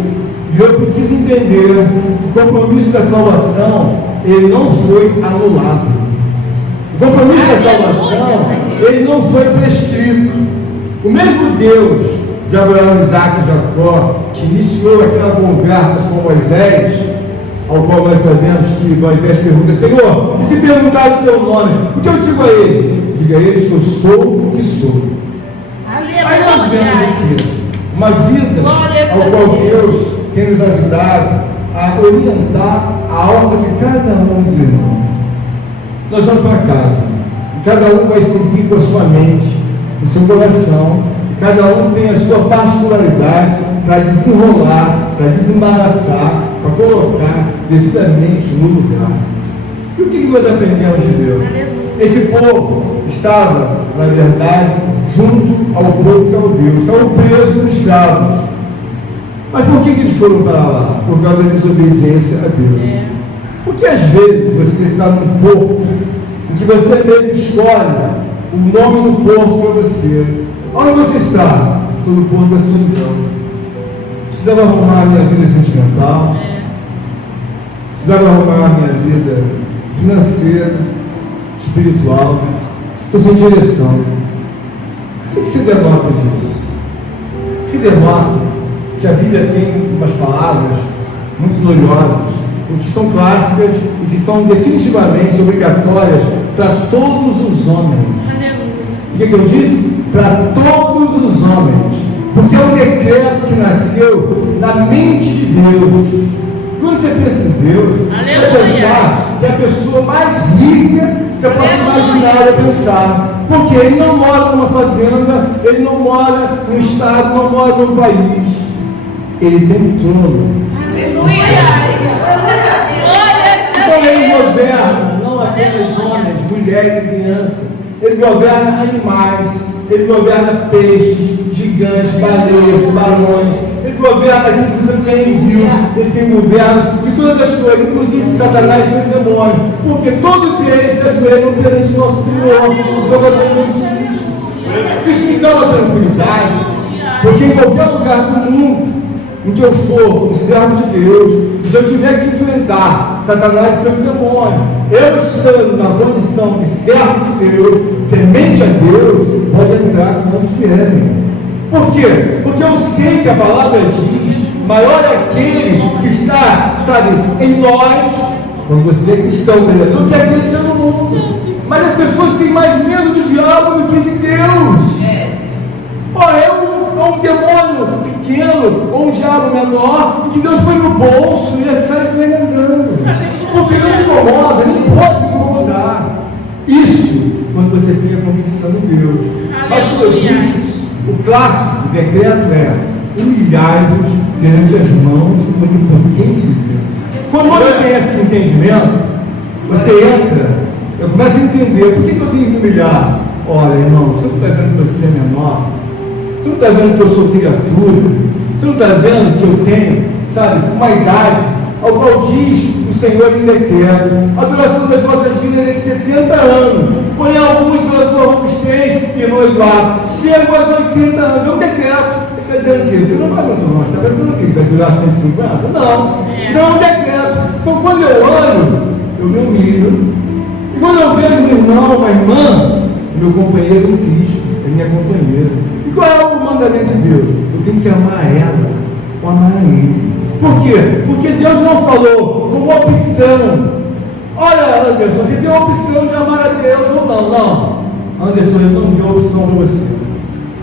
e eu preciso entender que o compromisso da salvação ele não foi anulado. O compromisso da salvação ele não foi prescrito. O mesmo Deus de Abraão, Isaac e Jacó, que iniciou aquela conversa com Moisés, ao qual nós sabemos que Moisés pergunta, Senhor, e se perguntar o teu nome, o que eu digo a eles? Diga a eles que eu sou o que sou. Aí nós vemos aqui uma vida ao qual Deus tem nos ajudado a orientar a alma de cada um dos irmãos. Nós vamos para casa, e cada um vai seguir com a sua mente, o seu coração, e cada um tem a sua particularidade para desenrolar, para desembaraçar, para colocar devidamente no lugar. E o que nós aprendemos de Deus? Esse povo estava, na verdade, junto ao povo caldeu, estavam presos, escravos. Mas por que eles foram para lá? Por causa da desobediência a Deus. Porque às vezes você está num porto em que você mesmo escolhe o nome do porto para você. Onde você está? Estou no porto da solidão. Precisava arrumar a minha vida sentimental. Precisava arrumar a minha vida financeira, espiritual. Estou sem direção. O que se denota disso? Se denota que a Bíblia tem umas palavras muito gloriosas, que são clássicas e que são definitivamente obrigatórias para todos os homens. O que eu disse? Para todos os homens. Porque é um decreto que nasceu na mente de Deus. Quando você pensa em Deus, você vai pensar que é a pessoa mais rica que você possa imaginar a pensar. Porque ele não mora numa fazenda, ele não mora num estado, não mora num país. Ele tem um trono. Então ele governa não apenas homens, mulheres e crianças. Ele governa animais, ele governa peixes, gigantes, baleias, tubarões. Ele governa aquilo que você nem viu. Ele tem governo de todas as coisas, inclusive de Satanás e seus demônios. Porque todos eles se ajoelham perante nosso Senhor, o Salvador Jesus Cristo. Isso me dá uma tranquilidade, porque em qualquer lugar do mundo em que eu sou um servo de Deus, e se eu tiver que enfrentar Satanás e seus demônios, eu estando na condição de servo de Deus, temente a Deus, pode entrar quantos querem. Por quê? Porque eu sei que a palavra diz, maior é aquele que está, sabe, em nós, quando você é cristão, do que aquele que está no mundo. Mas as pessoas têm mais medo do diabo do que de Deus. É um demônio pequeno ou um diabo menor que Deus põe no bolso e ele sai envenenando. Porque não me incomoda, nem pode me incomodar. Isso quando você tem a convicção em Deus. Mas como eu disse, o clássico decreto é humilhai-vos perante as mãos onipotentes de Deus. Quando você tem esse entendimento, você entra, eu começo a entender por que eu tenho que humilhar. Olha, irmão, você não está vendo que você é menor? Você não está vendo que eu sou criatura? Você não está vendo que eu tenho, sabe, uma idade, ao qual diz o Senhor em decreto, a duração das vossas vidas é de 70 anos, porém alguns pela sua robustez, irmão Eduardo, chegam aos 80 anos, é um decreto. Está dizendo o quê? Você não vai muito longe, está pensando o quê? Vai durar 150? Não, não é um decreto. Então quando eu olho, eu me humilho, e quando eu vejo um irmão, uma irmã, meu companheiro em Cristo, é minha companheira. E qual é o mandamento de Deus? Eu tenho que amar ela ou amar a ele. Por quê? Porque Deus não falou como opção. Olha, Anderson, você tem a opção de amar a Deus ou não? Não. Anderson, ele não deu opção para você.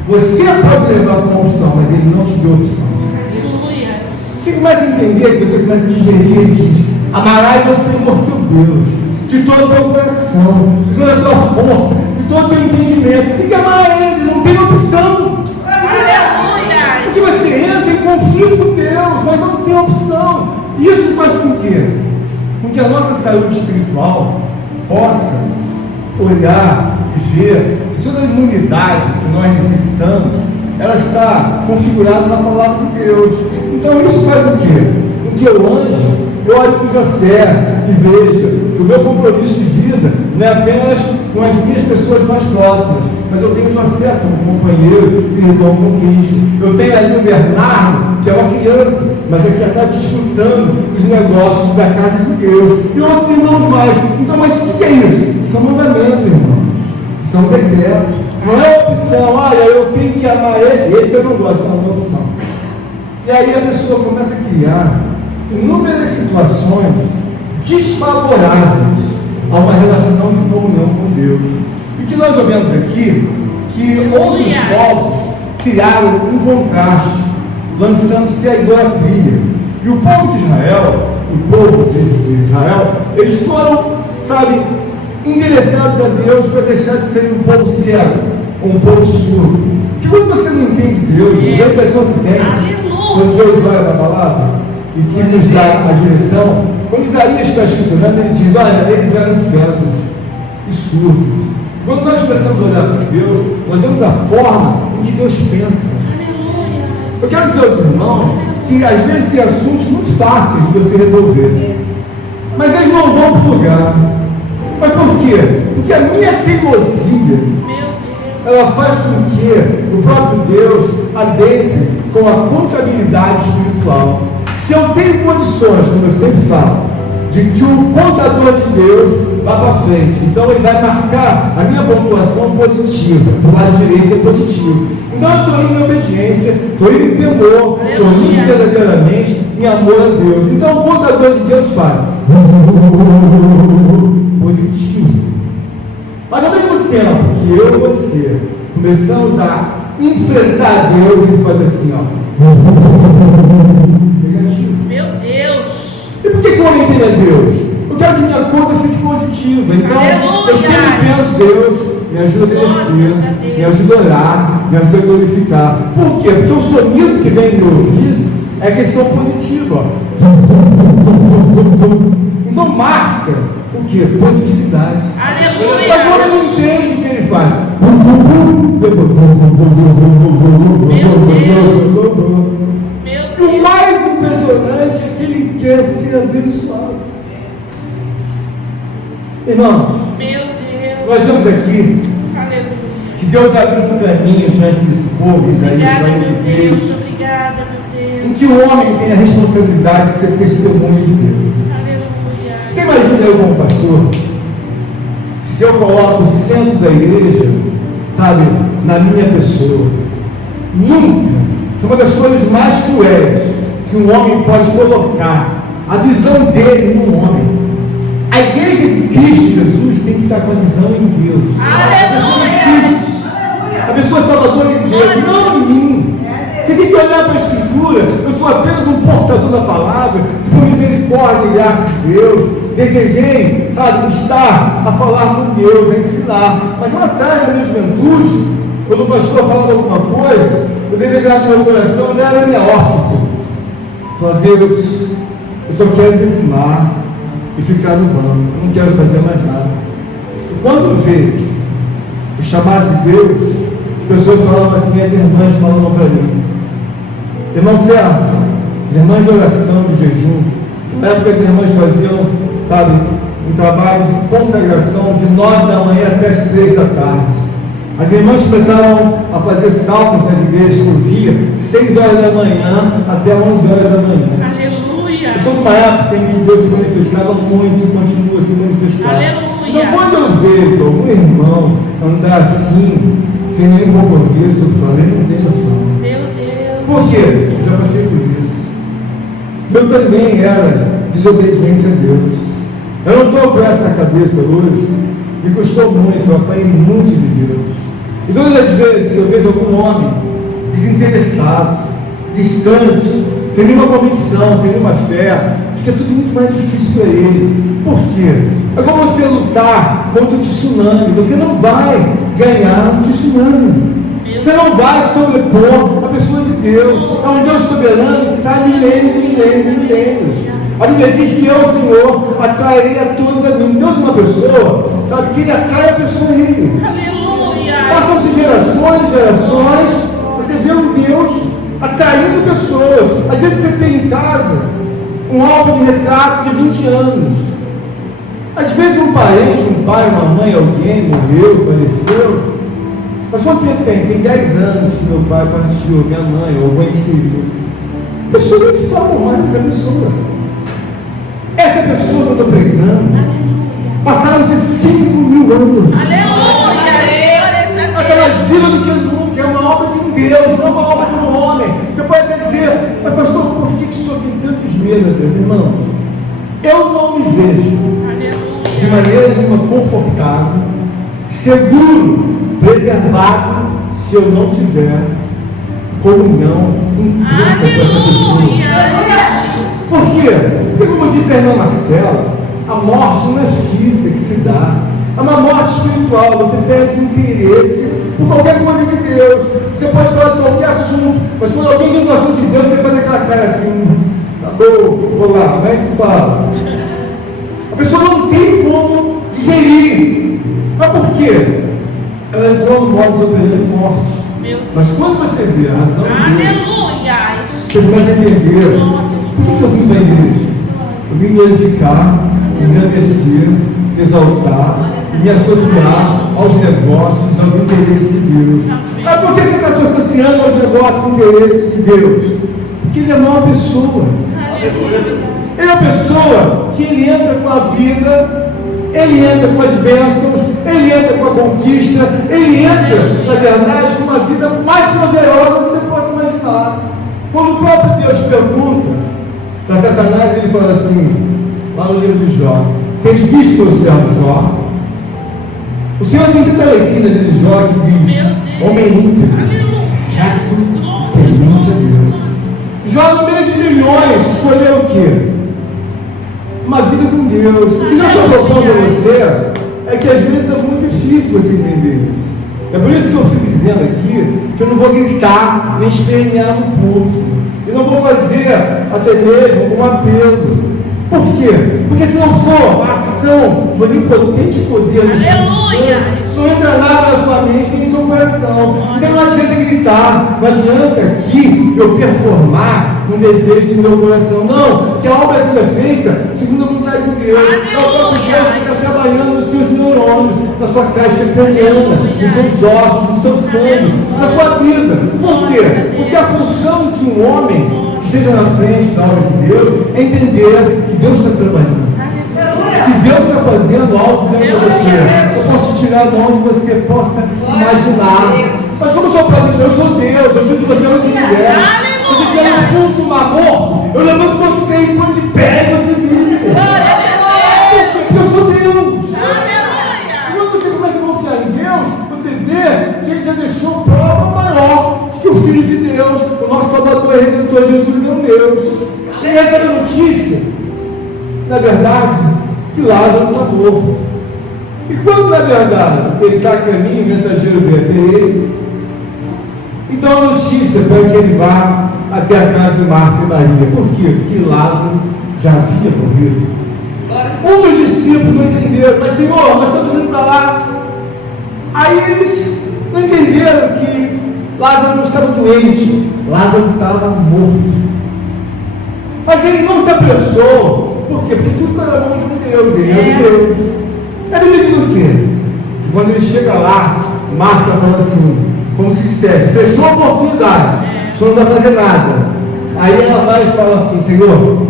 Você pode levar como opção, mas ele não te deu opção. Você começa a entender, que você começa a digerir, ele diz: amarás ao Senhor teu Deus, de todo o teu coração, de toda a tua força, de todo o teu entendimento. Você tem que amar a ele, não tem opção. Porque você entra em conflito com Deus, mas não tem opção. E isso faz com quê? Com que a nossa saúde espiritual possa olhar e ver que toda a imunidade que nós necessitamos, ela está configurada na palavra de Deus. Então isso faz o quê? Com que eu ande, eu olho para o José e veja que o meu compromisso de vida não é apenas com as minhas pessoas mais próximas, mas eu tenho o José como companheiro e irmão com Cristo. Eu tenho ali o Bernardo, que é uma criança, mas é que já está desfrutando dos negócios da casa de Deus, e outros irmãos mais. Então, mas o que é isso? Isso é um mandamento, irmãos. Isso é um decreto. Não é opção. Olha, eu tenho que amar esse eu não gosto, não é uma opção. E aí a pessoa começa a criar inúmeras situações desfavoráveis a uma relação de comunhão com Deus. E que nós vemos aqui que outros povos criaram um contraste, lançando-se à idolatria. E o povo de Israel, eles foram, sabe, endereçados a Deus para deixar de ser um povo cego, um povo surdo. Porque quando você não entende Deus, a impressão que tem, quando Deus olha para a palavra e que nos dá a direção, quando Isaías está escutando, ele diz: olha, eles eram cegos e surdos. Quando nós começamos a olhar para Deus, nós vemos a forma em que Deus pensa. Eu quero dizer aos irmãos que às vezes tem assuntos muito fáceis de você resolver, mas eles não vão para o lugar. Mas por quê? Porque a minha teimosia, ela faz com que o próprio Deus adentre com a contabilidade espiritual. Se eu tenho condições, como eu sempre falo, de que o contador de Deus vá para frente, então ele vai marcar a minha pontuação positiva, do lado direito é positivo. Então eu estou indo em obediência, estou indo em temor, estou indo verdadeiramente em amor a Deus. Então o contador de Deus faz positivo. Mas ao mesmo tempo que eu e você começamos a enfrentar Deus, ele faz assim, ó, negativo. Meu Deus! E por que eu orientei a Deus? Eu quero que minha conta fique positiva. Então, eu sempre penso: Deus, me ajuda a crescer, me ajuda a orar, me ajuda a glorificar. Por quê? Porque o sonido que vem no meu ouvido é questão positiva. Então, marca o quê? Positividade. Aleluia! Agora não entende o que ele faz. E o mais impressionante é que ele quer ser abençoado. Irmão, nós vemos aqui que Deus abriu um caminho diante desse povo, Isaías 43. Obrigada, meu Deus. em que o homem tem a responsabilidade de ser testemunha de Deus. Aleluia. Você imagina eu como pastor, se eu coloco o centro da igreja, sabe, na minha pessoa? Nunca. Isso é uma das coisas mais cruéis que um homem pode colocar, a visão dele no homem. A igreja de Cristo Jesus tem que estar com a visão em Deus. Aleluia. A pessoa salvadora de Deus, não em mim. Você tem que olhar para a Escritura. Eu sou apenas um portador da palavra, por misericórdia e graça de Deus. Desejei, sabe, estar a falar com Deus, a ensinar. Mas lá atrás, na minha juventude, quando o pastor falava alguma coisa, eu desejava no meu coração, ele era neófito. Falava, Deus, eu só quero te ensinar e ficar no banco. Eu não quero fazer mais nada. E quando veio o chamado de Deus, as pessoas falavam assim, as irmãs falavam para mim, irmão Sérgio, as irmãs de oração, de jejum, na época as irmãs faziam, sabe, um trabalho de consagração de 9 da manhã até as 3 da tarde. As irmãs começaram a fazer salmos nas igrejas por dia, 6 horas da manhã até 11 horas da manhã. Aleluia. Eu sou de uma época em que Deus se manifestava muito e continua se manifestando. Aleluia. Então, quando eu vejo algum irmão andar assim, sem nenhum compromisso, eu falo, ele não tem noção. Meu Deus. Por quê? Eu já passei por isso. Eu também era desobediente a Deus. Eu não estou com essa cabeça hoje. Me custou muito, eu apanhei muito de Deus. E todas as vezes que eu vejo algum homem desinteressado, distante, sem nenhuma convicção, sem nenhuma fé, fica tudo muito mais difícil para ele. Por quê? É como você lutar contra o tsunami. Você não vai ganhar um tsunami. Você não vai sobrepor a pessoa de Deus. É um Deus soberano que está há milênios e milênios e milênios. A Bíblia diz que eu, Senhor, atrairei a todos a mim. Deus é uma pessoa, sabe, que Ele atrai a pessoa a Ele. Aleluia. Passam-se gerações e gerações, você vê um Deus atraindo pessoas. Às vezes você tem em casa um álbum de retratos de 20 anos. Às vezes um parente, um pai, uma mãe, alguém morreu, faleceu. Mas quanto tempo tem? Tem 10 anos que meu pai partiu, minha mãe, ou alguém querido. Pessoas não falam mais dessa pessoa. Essa pessoa que eu estou pregando, passaram-se 5.000 anos. Aleluia. Ela está mais viva do que nunca. É uma obra de um Deus, não uma obra de um homem. Você pode até dizer, mas pastor, por que o senhor tem tanto esmero, meu Deus? Irmãos, eu não me vejo de maneira nenhuma confortável, seguro, preservado, se eu não tiver comunhão intensa com essa pessoa. Por quê? Porque, como disse a irmã Marcela, a morte não é física que se dá, é uma morte espiritual. Você perde o interesse por qualquer coisa de Deus. Você pode falar de qualquer assunto, mas quando alguém vem no assunto de Deus, você faz aquela cara assim, vou lá, como é que se fala? A pessoa não tem como digerir. Mas por quê? Ela entrou no modo desobediente forte. Mas quando você vê a razão de Deus, você começa a entender. Por que eu vim para a igreja? Eu vim glorificar, engrandecer, exaltar, me associar aos negócios, aos interesses de Deus. Mas por que você está se associando aos negócios e interesses de Deus? Porque Ele é uma pessoa. Ele é uma pessoa que Ele entra com a vida, Ele entra com as bênçãos, Ele entra com a conquista, Ele entra, na verdade, com uma vida mais prazerosa do que você possa imaginar. Quando o próprio Deus pergunta para Satanás, ele fala assim, lá no livro de Jó, tens visto meu servo Jó? O Senhor tem tanta alegria de Jó que diz, homem íntegro, reto, temente a Deus. Jó, no meio de milhões, escolheu o quê? Uma vida com Deus. O que eu estou propondo a você é que às vezes é muito difícil você entender isso. É por isso que eu fico dizendo aqui que eu não vou gritar nem espernear no público. Eu não vou fazer até mesmo um apelo. Por quê? Porque se não for a ação do onipotente poder do Espírito Santo, não entra nada na sua mente nem no seu coração. Então não adianta gritar, não adianta aqui eu performar com desejo do meu coração. Não, que a obra seja feita segundo a vontade de Deus. É o próprio Deus que está trabalhando nos seus neurônios, na sua caixa craniana, nos seus ossos, no seu fundo na sua vida. Por quê? Porque a função de um homem que esteja na frente da obra de Deus é entender que Deus está trabalhando. Que Deus está fazendo algo dizendo para você. Eu posso te tirar de onde você possa imaginar. Mas como eu sou para mim, eu sou Deus, eu digo você onde estiver. Se você estiver no fundo do mar morto, eu levanto você e põe de pé e você vive. Porque eu sou Deus. E quando você começa a confiar em Deus, você vê que Ele já deixou prova maior de que o Filho de Deus, o nosso Salvador e Redentor Jesus é um Deus. E essa é a notícia, na verdade, que Lázaro está morto. E quando, na verdade, ele está a caminho, o mensageiro veio até ele, então a notícia para que ele vá até a casa de Marta e Maria. Por quê? Porque Lázaro já havia morrido. Um dos discípulos não entenderam, mas Senhor, nós estamos indo para lá. Aí eles não entenderam que Lázaro não estava doente, Lázaro estava morto. Mas ele não se apressou. Por quê? Porque tudo está na mão de um Deus, ele é um Deus. Ele me diz o quê? Que quando ele chega lá, Marta fala assim, como se dissesse, fechou a oportunidade, o senhor não vai fazer nada. Aí ela vai e fala assim, Senhor,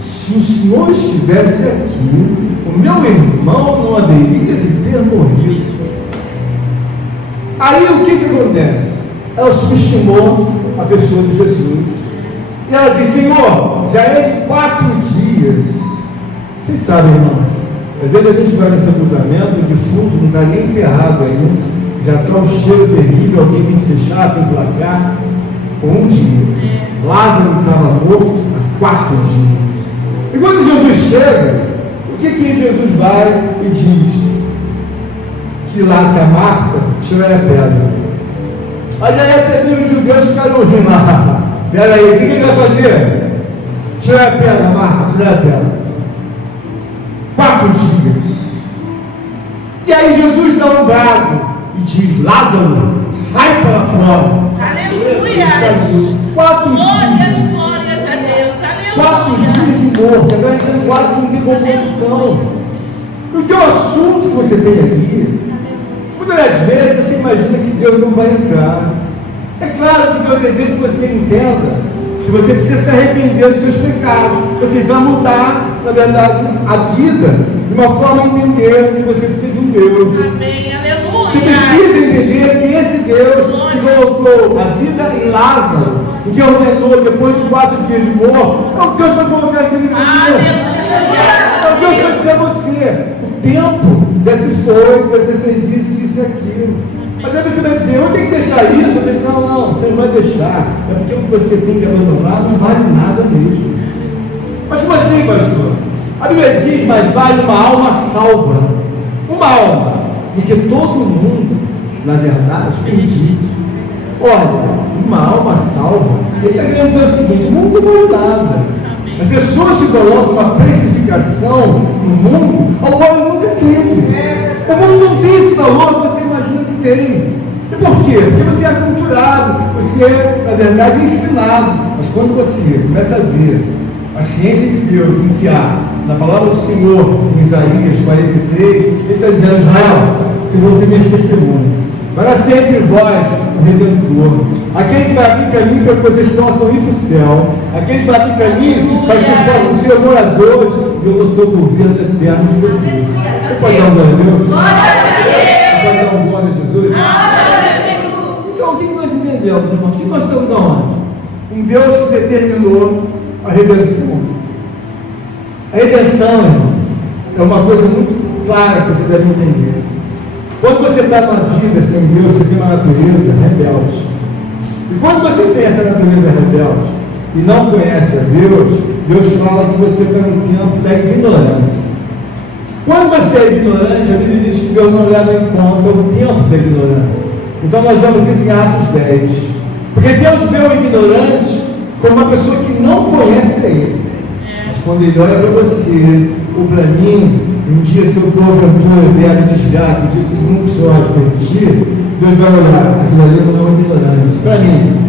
se o senhor estivesse aqui, o meu irmão não haveria de ter morrido. Aí o que acontece? Ela subestimou a pessoa de Jesus. E ela diz, Senhor, já é de 4 dias. Vocês sabem, irmãos, às vezes a gente vai no sepultamento, o defunto não está nem enterrado ainda, já está um cheiro terrível, alguém tem que fechar, tem que lacrar. Com 1 dia. Lázaro estava morto há 4 dias. E quando Jesus chega, o que Jesus vai e diz? Que lá que a Marta tira a pedra. Mas aí até mesmo os judeus ficaram rindo. Pera aí, o que ele vai fazer? Tira a pedra, Marta, tira a pedra. 4 dias. E aí Jesus dá um brado e diz, Lázaro, sai para fora. Aleluia. 4 dias. Glórias a Deus. Aleluia. 4 dias de morte, agora entrando quase em decomposição. O teu assunto que você tem ali, muitas das vezes você imagina que Deus não vai entrar. É claro que Deus deseja que você entenda que você precisa se arrepender dos seus pecados. Você vai mudar, na verdade, a vida de uma forma a entender que você precisa de um Deus. Amém. Aleluia. Você precisa entender que esse Deus que colocou a vida em Lázaro, e que ordenou depois de 4 dias de morte, é o Deus que vai colocar a vida em você. É o Deus que vai dizer a você, o tempo já se foi, você fez isso e aquilo. Mas aí você vai dizer, eu tenho que deixar isso. Você diz, não, você não vai deixar. É porque o que você tem que abandonar não vale nada mesmo. Mas como assim, pastor? A Bíblia diz, mas vale uma alma salva. Uma alma. Porque todo mundo, na verdade, perdido. Olha, uma alma salva. Ele está querendo dizer o seguinte, o mundo não vale nada. As pessoas se colocam uma precificação no mundo ao qual ele nunca teve. O mundo não tem esse valor que você imagina que tem. E por quê? Porque você é aculturado, você é, na verdade, ensinado. Mas quando você começa a ver a ciência de Deus em que há, na palavra do Senhor, em Isaías 43, ele está dizendo, Israel, se você me testemunha, para sempre vós, o Redentor, aquele que vai abrir caminho para que vocês possam ir para o céu, aquele que vai abrir caminho para que vocês possam ser moradores, e eu vou ser o governo eterno de vocês. Você pode dar um glória a Deus? Você pode dar um glória a Jesus? Então, o que nós entendemos, irmãos? O que nós estamos aonde? Um Deus que determinou a redenção. A redenção, irmãos, é uma coisa muito clara que você deve entender. Quando você está numa vida sem Deus, você tem uma natureza rebelde. E quando você tem essa natureza rebelde e não conhece a Deus, Deus fala que você está no tempo da ignorância. Quando você é ignorante, a Bíblia diz que Deus não leva em conta o tempo da ignorância. Então nós vamos isso em Atos 10. Porque Deus vê o ignorante como uma pessoa que não conhece a Ele. Mas quando Ele olha para você, ou para mim, um dia se eu porventura vier me desviar, acredito que nunca o Senhor vai permitir, Deus vai olhar, aquilo ali não é uma ignorância. Para mim,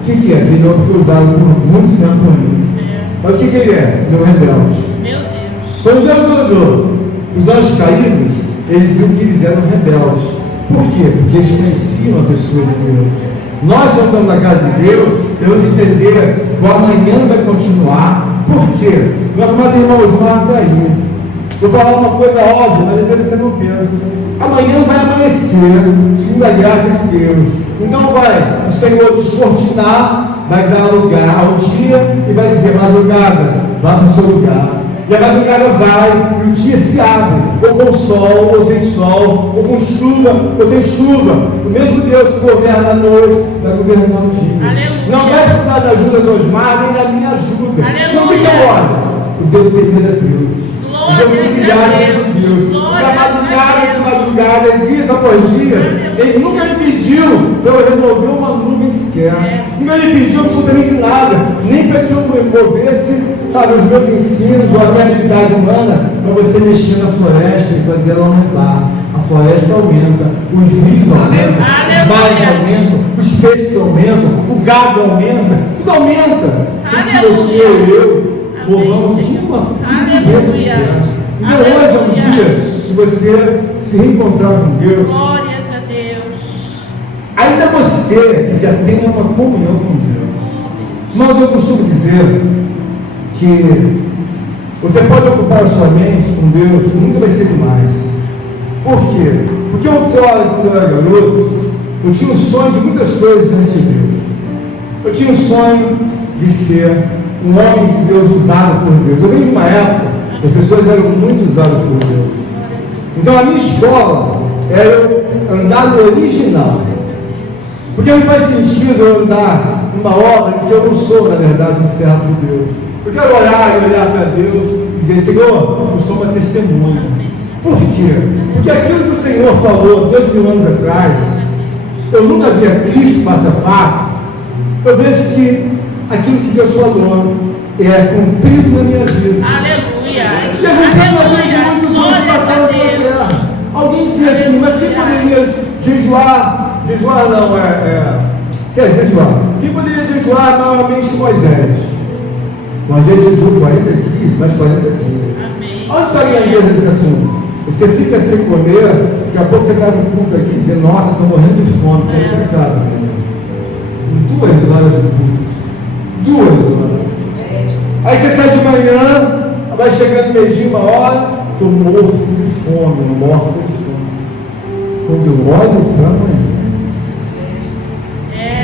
o que é? Ele não foi usado por muito tempo por mim. Mas o que ele é? Ele é um rebelde. Meu Deus. Quando Deus olhou os anjos caídos, ele viu que eles eram rebeldes. Por quê? Porque eles conheciam a pessoa de Deus. Nós que estamos na casa de Deus, devemos entender que o amanhã vai continuar. Por quê? Nós, amados irmãos, não aí. Vou falar uma coisa óbvia, mas às vezes você não pensa. Amanhã vai amanhecer, segundo a graça de Deus. Então vai o Senhor descortinar, vai dar lugar ao dia e vai dizer: madrugada, vá para o seu lugar. E a madrugada vai e o dia se abre, ou com sol, ou sem sol, ou com chuva, ou sem chuva. O mesmo Deus que governa a noite vai governar o dia. Aleluia. Não vai precisar da ajuda do Osmar, nem da minha ajuda. Aleluia. Não fica agora. O Deus determina é Deus. O Deus criado é Deus. E a madrugada de madrugada, dia após dia, Ele nunca me pediu para eu remover uma nuvem sequer. Nunca me pediu absolutamente nada, nem para que eu movesse, sabe, os meus ensinos ou a minha habilidade humana para você mexer na floresta e fazer ela aumentar. A floresta aumenta, os rios aumentam, os mares aumentam, os peixes aumentam, o gado aumenta, tudo aumenta. Se você e eu louvamos uma vez. Então hoje é um dia de você se reencontrar com Deus. Glórias a Deus. Ainda você que já tem uma comunhão com Deus. Mas eu costumo dizer que você pode ocupar a sua mente com Deus, nunca vai ser demais. Por quê? Porque quando eu era garoto, eu tinha um sonho de muitas coisas diante de Deus. Eu tinha um sonho de ser um homem de Deus usado por Deus. Eu venho de uma época que as pessoas eram muito usadas por Deus. Então a minha escola era eu andar no original. Porque não faz sentido eu andar numa obra em que eu não sou, na verdade, um servo de Deus. Eu quero orar e olhar para Deus e dizer: Senhor, eu sou uma testemunha. Por quê? Porque aquilo que o Senhor falou 2000 anos atrás, eu nunca via Cristo face a face. Eu vejo que aquilo que Deus falou é cumprido na minha vida. Aleluia. E é cumprido na vida de muitos homens que passaram pela terra. Alguém dizia assim: mas quem poderia jejuar? Jejuar não, quer jejuar? Quem poderia jejuar maiormente que Moisés? Moisés jejuou 40 dias, mais 40 dias. Amém. Onde está a grandeza desse assunto? Você fica sem comer, daqui a pouco você vai no culto aqui e diz: nossa, estou morrendo de fome, quero ir para casa. 2 horas de culto. 2 horas. Aí você sai de manhã, vai chegando meio-dia, 1 hora, estou morto de fome, morto de fome. Quando eu olho para Moisés,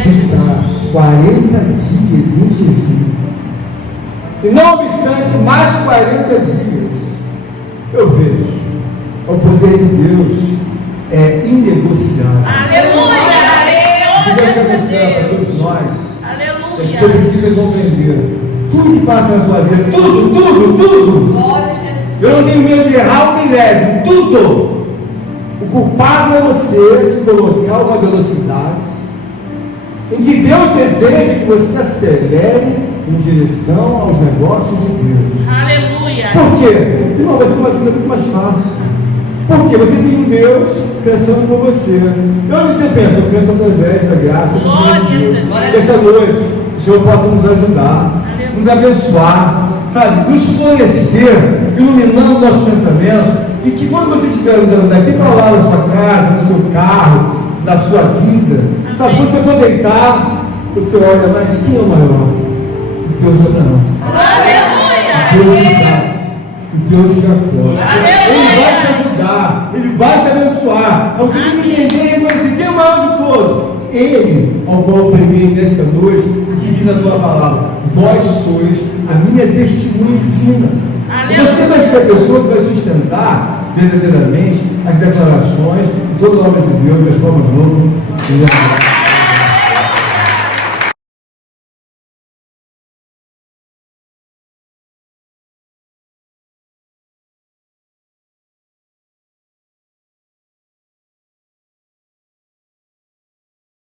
fica 40 dias em jejum. E não obstante mais 40 dias, eu vejo o poder de Deus é inegociável. Aleluia. Deus quer mostrar para todos nós é que você Aleluia. precisa compreender tudo que passa na sua vida, tudo. Glória a Jesus. Eu não tenho medo de errar o milésimo, tudo. O culpado é você de colocar uma velocidade em que Deus deseja que você acelere em direção aos negócios de Deus. Aleluia. Por quê? Irmão, vai ser uma vida muito mais fácil. Porque você tem um Deus pensando por você. E onde você pensa? Eu penso através da graça do poder de Deus. Esta noite, o Senhor possa nos ajudar, nos abençoar, sabe? Nos conhecer, iluminando nossos pensamentos. E que quando você estiver andando daqui para lá na sua casa, no seu carro, na sua vida, sabe? Quando você for deitar, você olha, mas quem é o maior? O Deus de Abraão. O Deus de Isaac. O Deus de Jacó. Ele vai te ajudar, Ele vai te abençoar. Você tem que entender e reconhecer quem é o maior de todos. Ele, ao qual eu preguei nesta noite, o que diz na sua palavra: vós sois a minha testemunha divina. Você vai ser a pessoa que vai sustentar verdadeiramente as declarações de toda a obra de Deus, as formas de novo.